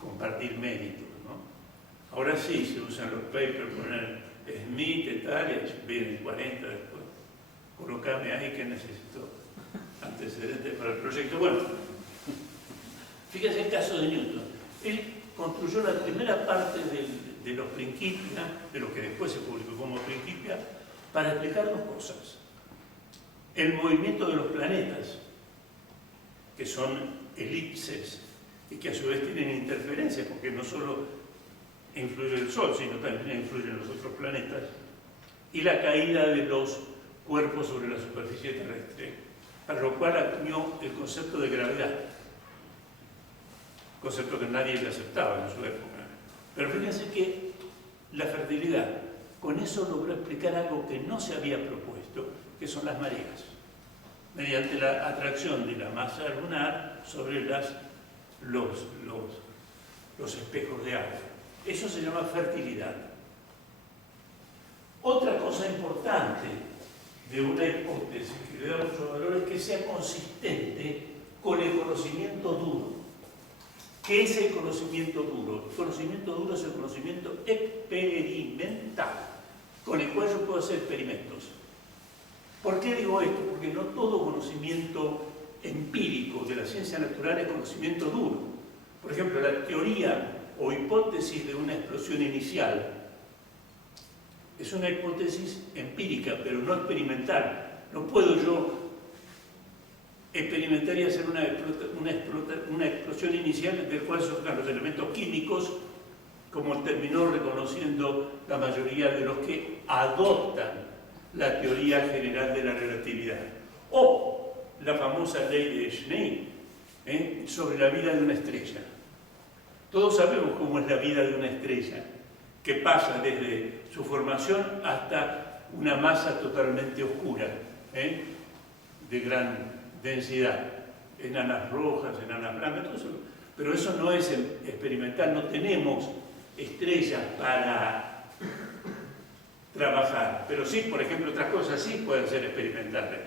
compartir méritos, ¿no? Ahora sí se usan los papers, poner Smith y tal, y vienen 40 después. Colocame ahí que necesito antecedentes para el proyecto. Bueno, fíjense el caso de Newton. Él construyó la primera parte de los Principia, de lo que después se publicó como Principia, para explicar dos cosas. El movimiento de los planetas, que son elipses, y que a su vez tienen interferencias, porque no solo influye el Sol, sino también influyen los otros planetas, y la caída de los cuerpos sobre la superficie terrestre, para lo cual acuñó el concepto de gravedad, concepto que nadie le aceptaba en su época. Pero fíjense que la fertilidad, con eso logró explicar algo que no se había propuesto, que son las mareas, mediante la atracción de la masa lunar sobre los espejos de agua. Eso se llama fertilidad. Otra cosa importante de una hipótesis que le da mucho valor es que sea consistente con el conocimiento duro. ¿Qué es el conocimiento duro? El conocimiento duro es el conocimiento experimental, con el cual yo puedo hacer experimentos. ¿Por qué digo esto? Porque no todo conocimiento empírico de la ciencia natural es conocimiento duro. Por ejemplo, la teoría o hipótesis de una explosión inicial es una hipótesis empírica, pero no experimental. No puedo yo experimentar y hacer una explosión inicial del cual surjan los elementos químicos, como terminó reconociendo la mayoría de los que adoptan la teoría general de la relatividad. O la famosa ley de Schnee sobre la vida de una estrella. Todos sabemos cómo es la vida de una estrella, que pasa desde su formación hasta una masa totalmente oscura, de gran densidad, enanas rojas, enanas blancas, todo eso. Pero eso no es experimental, no tenemos estrellas para trabajar. Pero sí, por ejemplo, otras cosas sí pueden ser experimentales.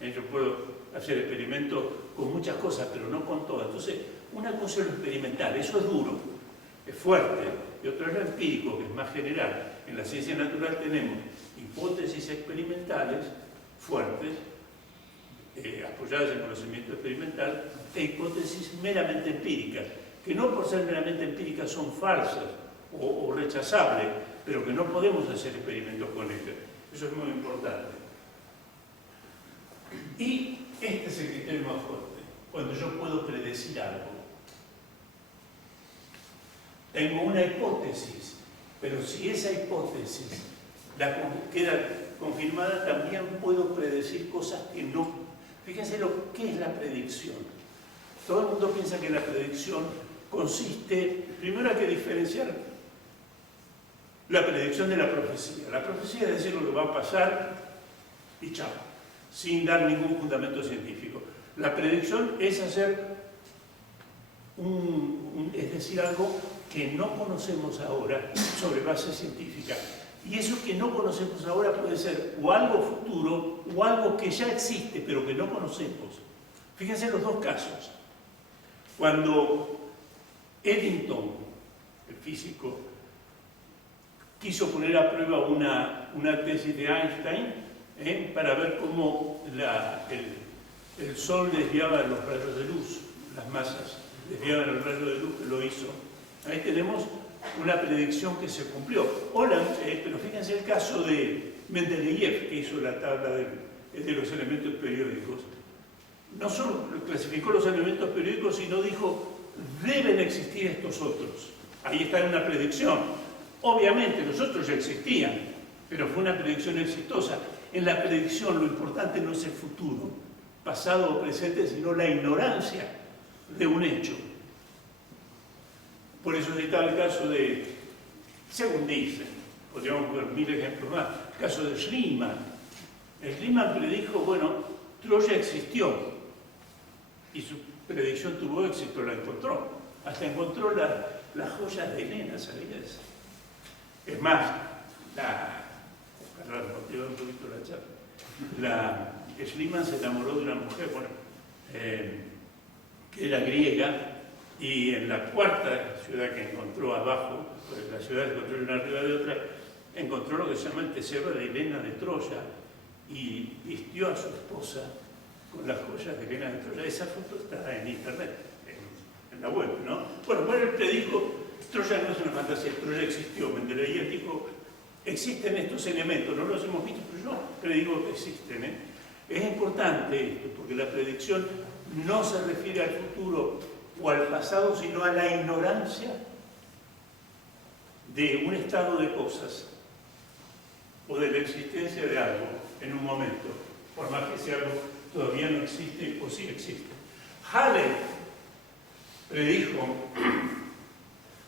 Yo puedo hacer experimentos con muchas cosas, pero no con todas. Entonces, una cosa es lo experimental, eso es duro, es fuerte, y otro es lo empírico, que es más general. En la ciencia natural tenemos hipótesis experimentales fuertes, apoyadas en conocimiento experimental, e hipótesis meramente empíricas, que no por ser meramente empíricas son falsas o rechazables, pero que no podemos hacer experimentos con ellas. Eso es muy importante. Y este es el criterio más fuerte, cuando yo puedo predecir algo. Tengo una hipótesis, pero si esa hipótesis queda confirmada, también puedo predecir cosas que no. Fíjense qué es la predicción. Todo el mundo piensa que la predicción consiste, primero hay que diferenciar la predicción de la profecía. La profecía es decir lo que va a pasar y chao, sin dar ningún fundamento científico. La predicción es hacer es decir, algo que no conocemos ahora sobre base científica. Y eso que no conocemos ahora puede ser o algo futuro o algo que ya existe pero que no conocemos. Fíjense en los dos casos. Cuando Eddington, el físico, quiso poner a prueba una tesis de Einstein para ver cómo el Sol desviaba los rayos de luz, las masas desviaban el rayo de luz, que lo hizo. Ahí tenemos una predicción que se cumplió. Pero fíjense el caso de Mendeleev, que hizo la tabla de los elementos periódicos. No solo clasificó los elementos periódicos, sino dijo, deben existir estos otros. Ahí está una predicción. Obviamente los otros ya existían, pero fue una predicción exitosa. En la predicción lo importante no es el futuro, pasado o presente, sino la ignorancia de un hecho. Por eso está el caso de, según dicen, podríamos ver 1000 ejemplos más, el caso de Schliemann. Schliemann predijo, bueno, Troya existió, y su predicción tuvo éxito, la encontró. Hasta encontró las joyas de Helena, ¿sabías? Es más, para motivar un poquito la charla, Schliemann se enamoró de una mujer, bueno, que era griega, y en la cuarta ciudad que encontró abajo, pues la ciudad que encontró una arriba de otra, encontró lo que se llama el tesoro de Helena de Troya, y vistió a su esposa con las joyas de Helena de Troya. Esa foto está en internet, en la web, ¿no? Bueno, él predijo, Troya no es una fantasía, Troya existió. Mendeleev dijo, existen estos elementos, no los hemos visto, pero yo predigo que existen. Es importante esto, porque la predicción no se refiere al futuro o al pasado, sino a la ignorancia de un estado de cosas o de la existencia de algo en un momento, por más que ese algo todavía no existe o sí existe. Halley predijo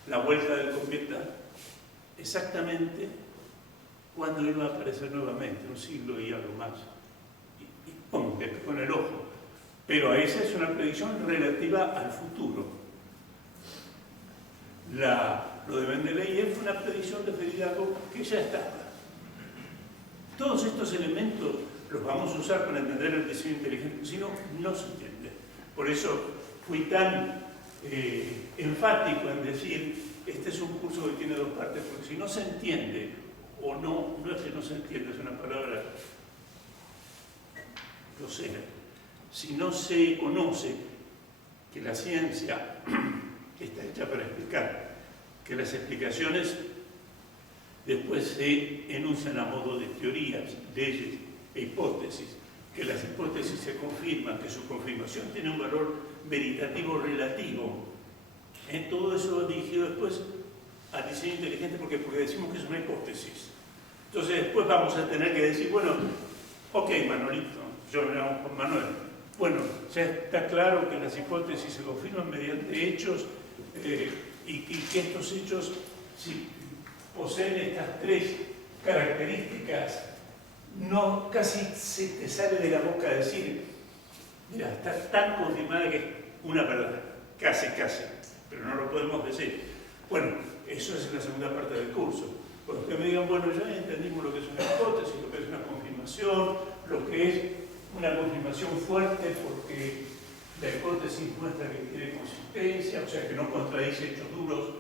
la vuelta del cometa exactamente cuando iba a aparecer nuevamente, un siglo y algo más. Y ¡pum!, le pegó en el ojo. Pero esa es una predicción relativa al futuro. Lo de Mendeleev fue una predicción referida a algo que ya estaba. Todos estos elementos los vamos a usar para entender el diseño inteligente, si no, no se entiende. Por eso fui tan enfático en decir, este es un curso que tiene dos partes, porque si no se entiende, o no es que no se entiende, es una palabra grosera. Si no se conoce que la ciencia está hecha para explicar, que las explicaciones después se enuncian a modo de teorías, leyes e hipótesis, que las hipótesis se confirman, que su confirmación tiene un valor veritativo relativo. Todo eso dirigido después al diseño inteligente porque decimos que es una hipótesis. Entonces después vamos a tener que decir, bueno, ok, Manolito, yo me llamo Juan Manuel. Bueno, ya está claro que las hipótesis se confirman mediante hechos y que estos hechos, si poseen estas tres características, no casi se te sale de la boca decir, mira, está tan confirmada que es una verdad, casi, pero no lo podemos decir. Bueno, eso es la segunda parte del curso. Cuando ustedes me digan, bueno, ya entendimos lo que es una hipótesis, lo que es una confirmación, lo que es una confirmación fuerte porque la hipótesis muestra que tiene consistencia, o sea, que no contradice hechos duros,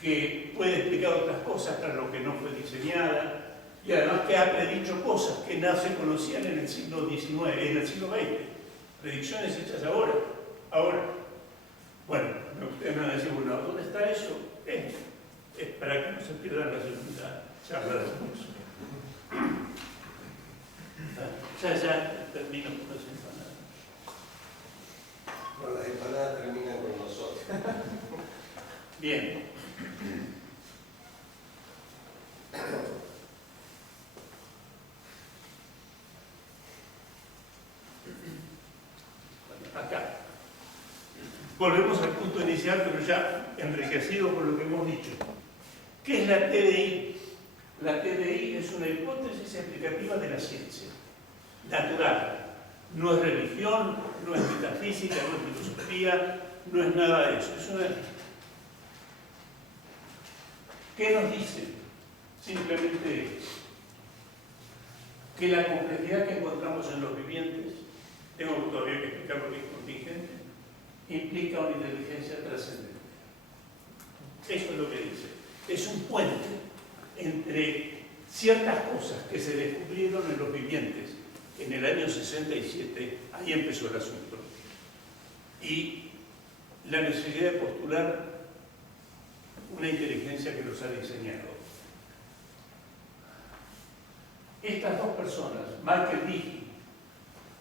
que puede explicar otras cosas para lo que no fue diseñada, y además que ha predicho cosas que no se conocían en el siglo XIX, en el siglo XX, predicciones hechas ahora. Bueno, ustedes me van a decir, bueno, ¿dónde está eso? Es para que no se pierdan la segunda charla del curso. Ya termino con las empanadas. Bueno, las empanadas terminan con nosotros. Bien. Acá. Volvemos al punto inicial, pero ya enriquecido por lo que hemos dicho. ¿Qué es la TDI? La TDI es una hipótesis explicativa de la ciencia, natural. No es religión, no es metafísica, no es filosofía, no es nada de eso. ¿Qué nos dice? Simplemente que la complejidad que encontramos en los vivientes, tengo todavía que explicar lo que es contingente, implica una inteligencia trascendente. Eso es lo que dice. Es un puente entre ciertas cosas que se descubrieron en los vivientes en el año 67, ahí empezó el asunto, y la necesidad de postular una inteligencia que los ha diseñado. Estas dos personas, Michael Dickey,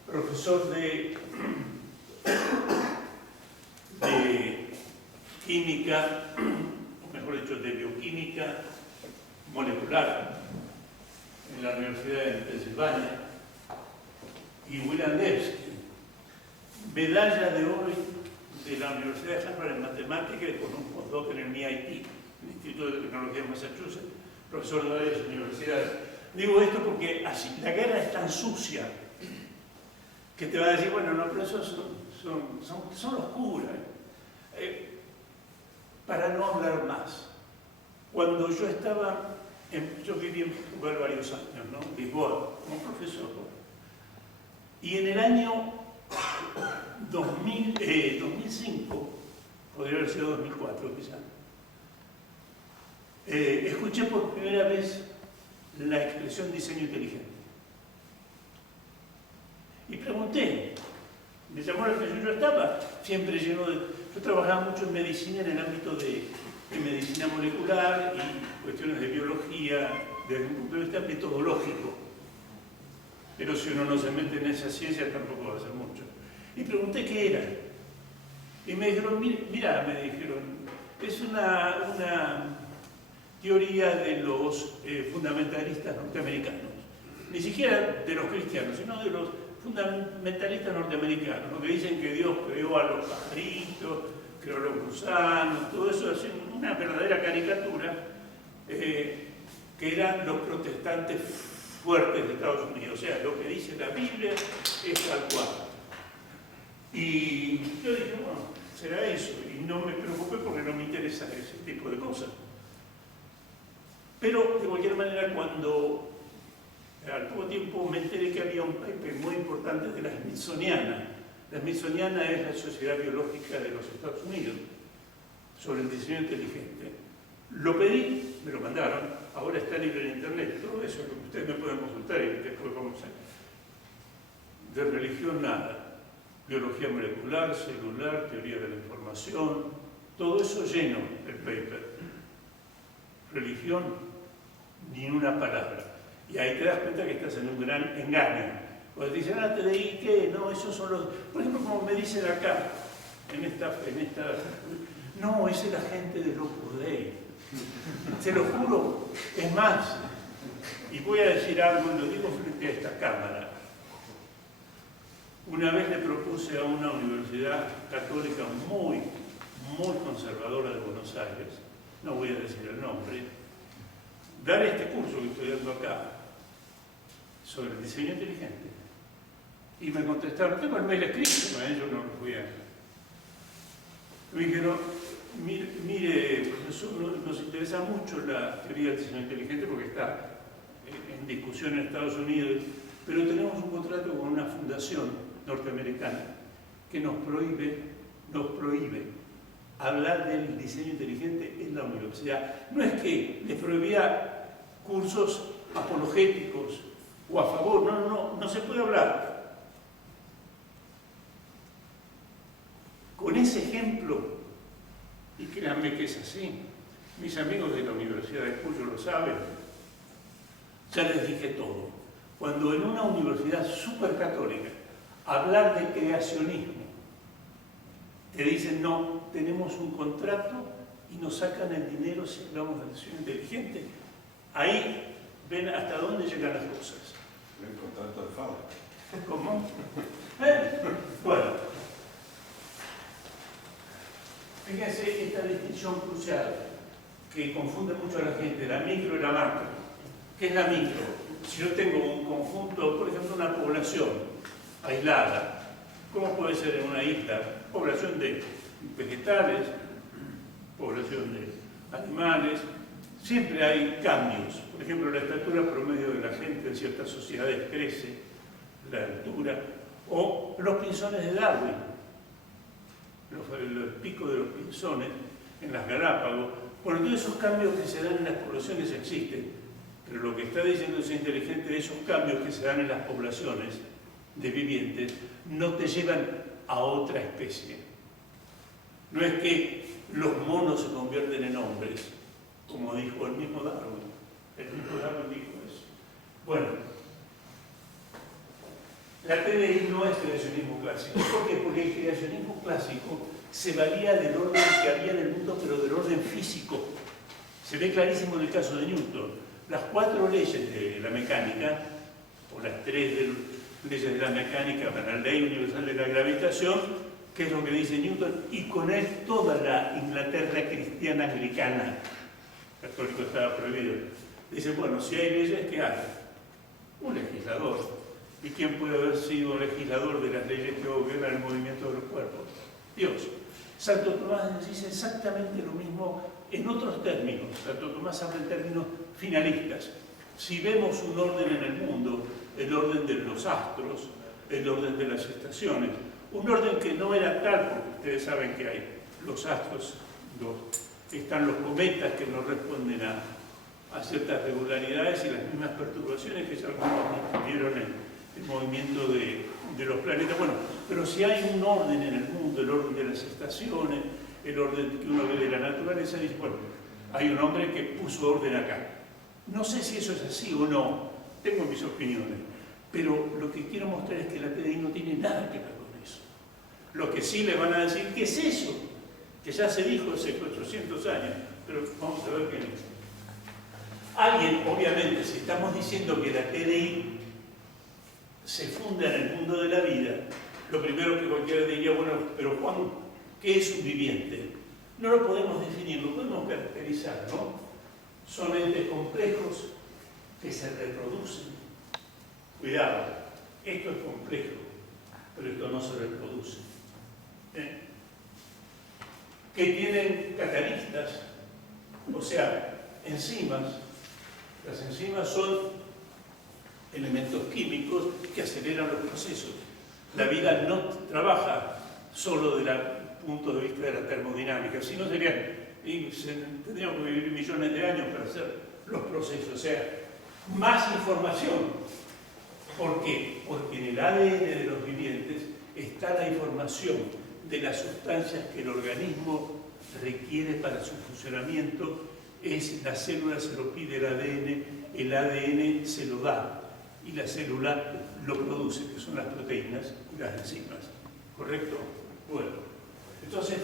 profesor de química, o mejor dicho, de bioquímica molecular en la Universidad de Pensilvania, y William Dembski, medalla de oro de la Universidad de Harvard en matemática y con un postdoc en el MIT, el Instituto de Tecnología de Massachusetts, profesor de varias universidades. Digo esto porque así, la guerra es tan sucia que te va a decir, bueno, no, pero esos son oscuras. Para no hablar más, cuando yo estaba, yo viví en Portugal varios años, ¿no? En Lisboa, como profesor. Y en el año 2005, podría haber sido 2004 quizá, escuché por primera vez la expresión diseño inteligente. Y pregunté, me llamó la atención, yo estaba siempre lleno de... Yo trabajaba mucho en medicina, en el ámbito de medicina molecular y cuestiones de biología desde un punto de vista metodológico. Pero si uno no se mete en esa ciencia tampoco va a hacer mucho. Y pregunté qué era. Y me dijeron, mira, me dijeron, es una teoría de los fundamentalistas norteamericanos. Ni siquiera de los cristianos, sino de los fundamentalistas norteamericanos, ¿no? Que dicen que Dios creó a los pajaritos, creó a los gusanos, todo eso es una verdadera caricatura, que eran los protestantes fuertes de Estados Unidos. O sea, lo que dice la Biblia es tal cual. Y yo dije, bueno, será eso. Y no me preocupé porque no me interesa ese tipo de cosas. Pero, de cualquier manera, cuando al poco tiempo me enteré que había un paper muy importante de la Smithsoniana. La Smithsoniana es la Sociedad Biológica de los Estados Unidos, sobre el diseño inteligente. Lo pedí, me lo mandaron, ahora está libre en internet, todo eso es lo que ustedes me pueden consultar y después vamos a... De religión nada, biología molecular, celular, teoría de la información, todo eso lleno el paper. Religión, ni una palabra. Y ahí te das cuenta que estás en un gran engaño. Cuando te dicen, te leí qué, no, esos son los... Por ejemplo, como me dicen acá, en esta... No, esa es la gente de Opus Dei. Se lo juro, es más. Y voy a decir algo, y lo digo frente a esta cámara. Una vez le propuse a una universidad católica muy conservadora de Buenos Aires, no voy a decir el nombre, dar este curso que estoy dando acá sobre el diseño inteligente. Y me contestaron, tengo el mail escrito, yo no lo voy a... Me dijeron, mire, profesor, nos interesa mucho la teoría del diseño inteligente porque está en discusión en Estados Unidos, pero tenemos un contrato con una fundación norteamericana que nos prohíbe hablar del diseño inteligente en la universidad. No es que les prohibía cursos apologéticos o a favor, no se puede hablar. Con ese ejemplo, y créanme que es así, mis amigos de la Universidad de Cuyo lo saben, ya les dije todo. Cuando en una universidad supercatólica hablar de creacionismo, te dicen no, tenemos un contrato y nos sacan el dinero si hablamos de diseño inteligente. Ahí ven hasta dónde llegan las cosas. El contrato de fábrica. ¿Cómo? Bueno, fíjense esta distinción crucial que confunde mucho a la gente, la micro y la macro. ¿Qué es la micro? Si yo tengo un conjunto, por ejemplo, una población aislada, ¿Cómo puede ser en una isla? Población de vegetales, población de animales, siempre hay cambios. Por ejemplo, la estatura promedio de la gente en ciertas sociedades crece, la altura, o los pinzones de Darwin, los picos de los pinzones en las Galápagos. Bueno, todos esos cambios que se dan en las poblaciones existen, pero lo que está diciendo ese inteligente de esos cambios que se dan en las poblaciones de vivientes no te llevan a otra especie. No es que los monos se convierten en hombres, como dijo el mismo Darwin. El mismo Darwin dijo eso. Bueno, la TDI no es creacionismo clásico. ¿Por qué? Porque el creacionismo clásico se valía del orden que había en el mundo, pero del orden físico. Se ve clarísimo en el caso de Newton. Las 4 leyes de la mecánica, o las 3 leyes de la mecánica, la ley universal de la gravitación, que es lo que dice Newton, y con él toda la Inglaterra cristiana anglicana. Católico estaba prohibido. Dice, bueno, si hay leyes, ¿qué hay? Un legislador. ¿Y quién puede haber sido legislador de las leyes que gobiernan el movimiento de los cuerpos? Dios. Santo Tomás nos dice exactamente lo mismo en otros términos. Santo Tomás habla en términos finalistas. Si vemos un orden en el mundo, el orden de los astros, el orden de las estaciones, un orden que no era tal, porque ustedes saben que hay los astros, están los cometas que no responden a ciertas regularidades y las mismas perturbaciones que ya algunos vieron en el movimiento de los planetas. Bueno, pero si hay un orden en el mundo, el orden de las estaciones, el orden que uno ve de la naturaleza, dice, bueno, hay un hombre que puso orden acá. No sé si eso es así o no, tengo mis opiniones, pero lo que quiero mostrar es que la TDI no tiene nada que ver con eso. Lo que sí le van a decir, ¿qué es eso? Que ya se dijo hace 400 años, pero vamos a ver qué es. Alguien, obviamente, si estamos diciendo que la TDI se funda en el mundo de la vida, lo primero que cualquiera diría, bueno, pero Juan, ¿qué es un viviente? No lo podemos definir, lo podemos caracterizar, ¿no? Son entes complejos que se reproducen. Cuidado, esto es complejo, pero esto no se reproduce. Que tienen catalistas, o sea, enzimas. Las enzimas son elementos químicos que aceleran los procesos. La vida no trabaja solo desde el punto de vista de la termodinámica, sino tendríamos que vivir millones de años para hacer los procesos. O sea, más información. ¿Por qué? Porque en el ADN de los vivientes está la información de las sustancias que el organismo requiere para su funcionamiento. La célula se lo pide el ADN se lo da y la célula lo produce, que son las proteínas y las enzimas. ¿Correcto? Bueno, entonces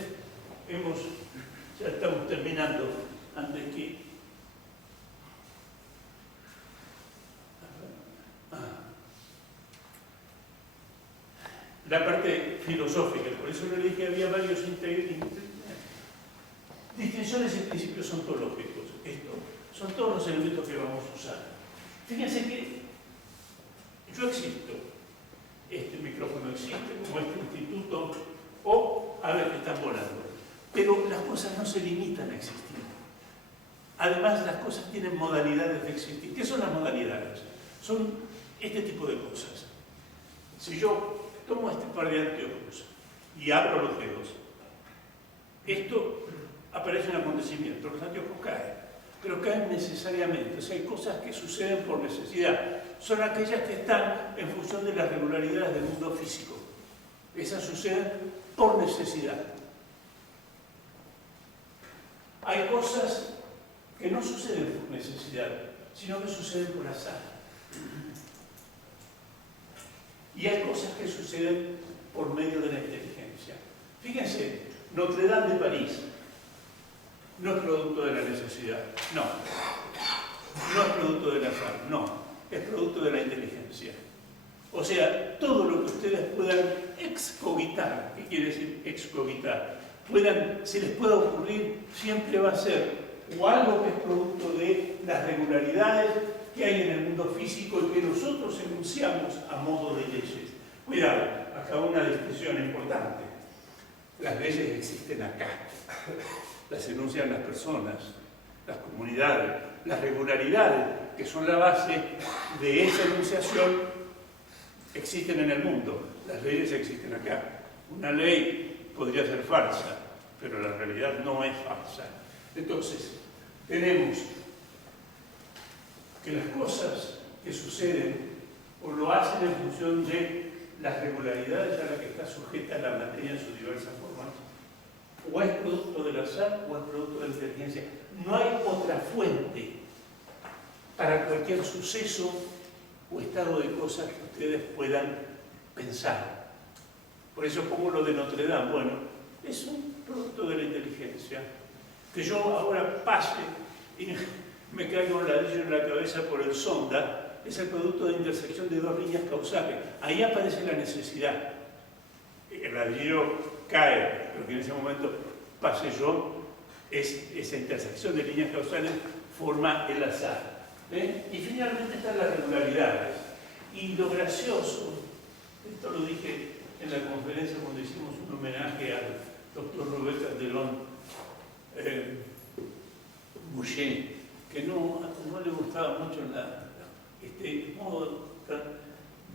ya estamos terminando antes que... La parte filosófica, por eso le dije que había varios distinciones y principios ontológicos. Estos son todos los elementos que vamos a usar. Fíjense que yo existo, este micrófono existe, como este instituto, o a ver que están volando. Pero las cosas no se limitan a existir. Además, las cosas tienen modalidades de existir. ¿Qué son las modalidades? Son este tipo de cosas. Si yo tomo este par de anteojos y abro los dedos, esto aparece un acontecimiento, los anteojos caen, pero caen necesariamente. O sea, hay cosas que suceden por necesidad. Son aquellas que están en función de las regularidades del mundo físico. Esas suceden por necesidad. Hay cosas que no suceden por necesidad, sino que suceden por azar. Y hay cosas que suceden por medio de la inteligencia. Fíjense, Notre Dame de París no es producto de la necesidad, no. No es producto del azar, no. Es producto de la inteligencia. O sea, todo lo que ustedes puedan excogitar, ¿qué quiere decir excogitar? Se les pueda ocurrir, siempre va a ser o algo que es producto de las regularidades que hay en el mundo físico y que nosotros enunciamos a modo de leyes. Cuidado, acá una discusión importante. Las leyes existen acá, las enuncian las personas, las comunidades, las regularidades, que son la base de esa enunciación, existen en el mundo. Las leyes existen acá. Una ley podría ser falsa, pero la realidad no es falsa. Entonces, tenemos que las cosas que suceden o lo hacen en función de las regularidades a las que está sujeta la materia en sus diversas formas, o es producto del azar o es producto de la inteligencia. No hay otra fuente para cualquier suceso o estado de cosas que ustedes puedan pensar. Por eso pongo lo de Notre Dame. Bueno, es un producto de la inteligencia. Que yo ahora pase y me caiga un ladrillo en la cabeza por el sonda, es el producto de intersección de dos líneas causales. Ahí aparece la necesidad. El ladrillo cae, pero que en ese momento pase yo, esa intersección de líneas causales forma el azar. Y finalmente están las regularidades. Y lo gracioso, esto lo dije en la conferencia cuando hicimos un homenaje al doctor Robert Calderón Boucher, que no le gustaba mucho este modo tan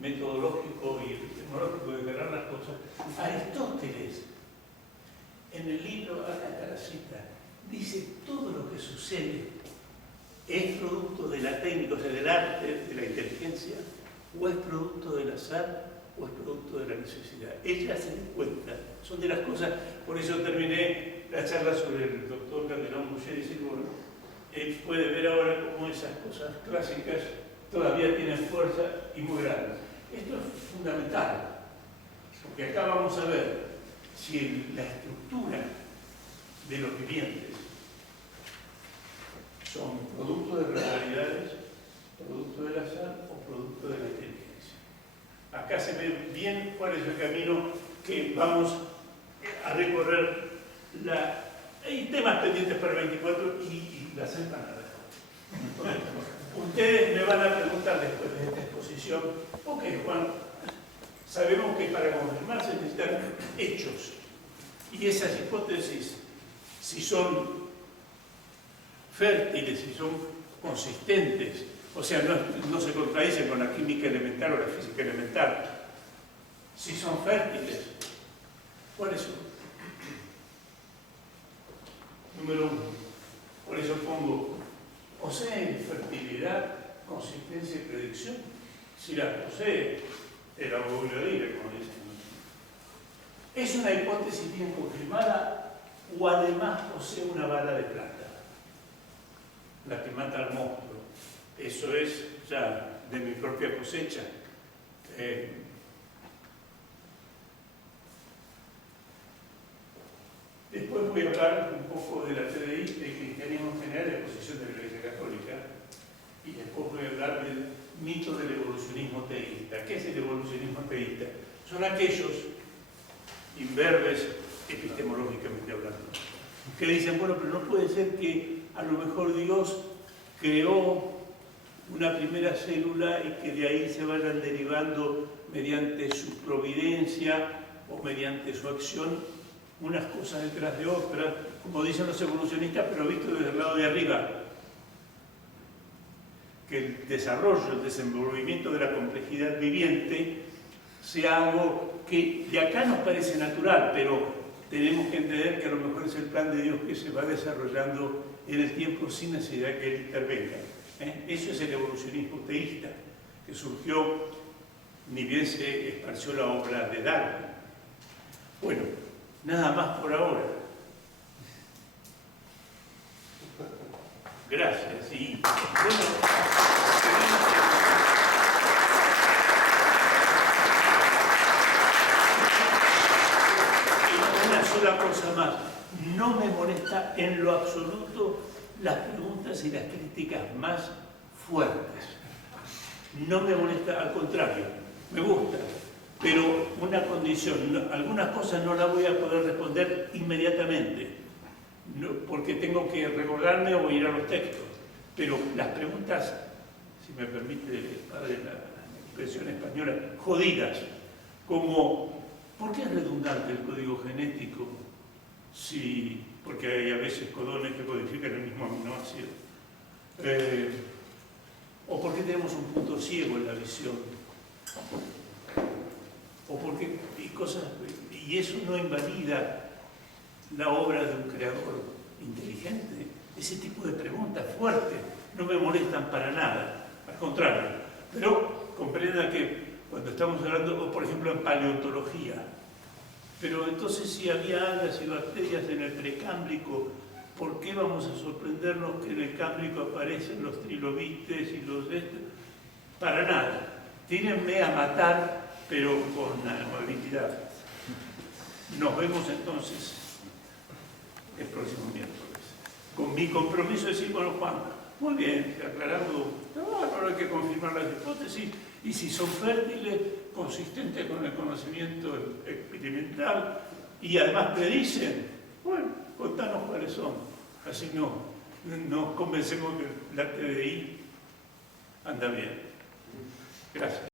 metodológico y tecnológico de agarrar las cosas. Aristóteles, en el libro, acá está la cita, dice: todo lo que sucede es producto de la técnica, o sea, del arte, de la inteligencia, o es producto del azar, o es producto de la necesidad. Ellas se dan cuenta, son de las cosas. Por eso terminé la charla sobre el doctor Calderón Boucher, diciendo: bueno, él puede ver ahora cómo esas cosas clásicas todavía tienen fuerza y muy grande. Esto es fundamental, porque acá vamos a ver si la estructura de los vivientes son producto de regularidades, producto del azar o producto de la inteligencia. Acá se ve bien cuál es el camino que vamos a recorrer. Hay temas pendientes para el 24 y las empanadas. Ustedes me van a preguntar después de esta exposición: ok, Juan, sabemos que para confirmar se necesitan hechos, y esas hipótesis, si son fértiles, si son consistentes, o sea, no se contradicen con la química elemental o la física elemental, si son fértiles, ¿cuáles son? Número 1. Por eso pongo: poseen fertilidad, consistencia y predicción. Si la posee, el abuelo dirá, como dicen. ¿Es una hipótesis bien confirmada o además posee una bala de plata, la que mata al monstruo? Eso es ya de mi propia cosecha. Después voy a hablar un poco de la TDI, del cristianismo en general, de la posición de la Iglesia Católica, y después voy a hablar del mito del evolucionismo teísta. ¿Qué es el evolucionismo teísta? Son aquellos imberbes, epistemológicamente hablando, que dicen: bueno, pero no puede ser que a lo mejor Dios creó una primera célula y que de ahí se vayan derivando mediante su providencia o mediante su acción unas cosas detrás de otras, como dicen los evolucionistas, pero visto desde el lado de arriba. Que el desarrollo, el desenvolvimiento de la complejidad viviente sea algo que de acá nos parece natural, pero tenemos que entender que a lo mejor es el plan de Dios que se va desarrollando en el tiempo sin necesidad de que Él intervenga. Eso es el evolucionismo teísta, que surgió ni bien se esparció la obra de Darwin. Bueno, nada más por ahora. Gracias. Y bueno, una sola cosa más. No me molesta en lo absoluto las preguntas y las críticas más fuertes. No me molesta, al contrario, me gusta. Pero una condición: algunas cosas no las voy a poder responder inmediatamente, porque tengo que recordarme o ir a los textos. Pero las preguntas, si me permite, padre, la expresión española, jodidas, como ¿por qué es redundante el código genético? Sí, porque hay a veces codones que codifican el mismo aminoácido. O porque tenemos un punto ciego en la visión. O porque y eso no invalida la obra de un creador inteligente. Ese tipo de preguntas fuertes no me molestan para nada, al contrario. Pero comprenda que cuando estamos hablando, por ejemplo, en paleontología, pero entonces si había algas y bacterias en el precámbrico, ¿por qué vamos a sorprendernos que en el cámbrico aparecen los trilobites y los de estos? Para nada. Tínenme a matar, pero con amabilidad. Nos vemos entonces el próximo miércoles. Con mi compromiso de decir, bueno, Juan, muy bien, aclarado, ahora hay que confirmar las hipótesis, y si son fértiles, consistentes con el conocimiento experimental, y además predicen, bueno, contanos cuáles son. Así nos convencemos que la TDI anda bien. Gracias.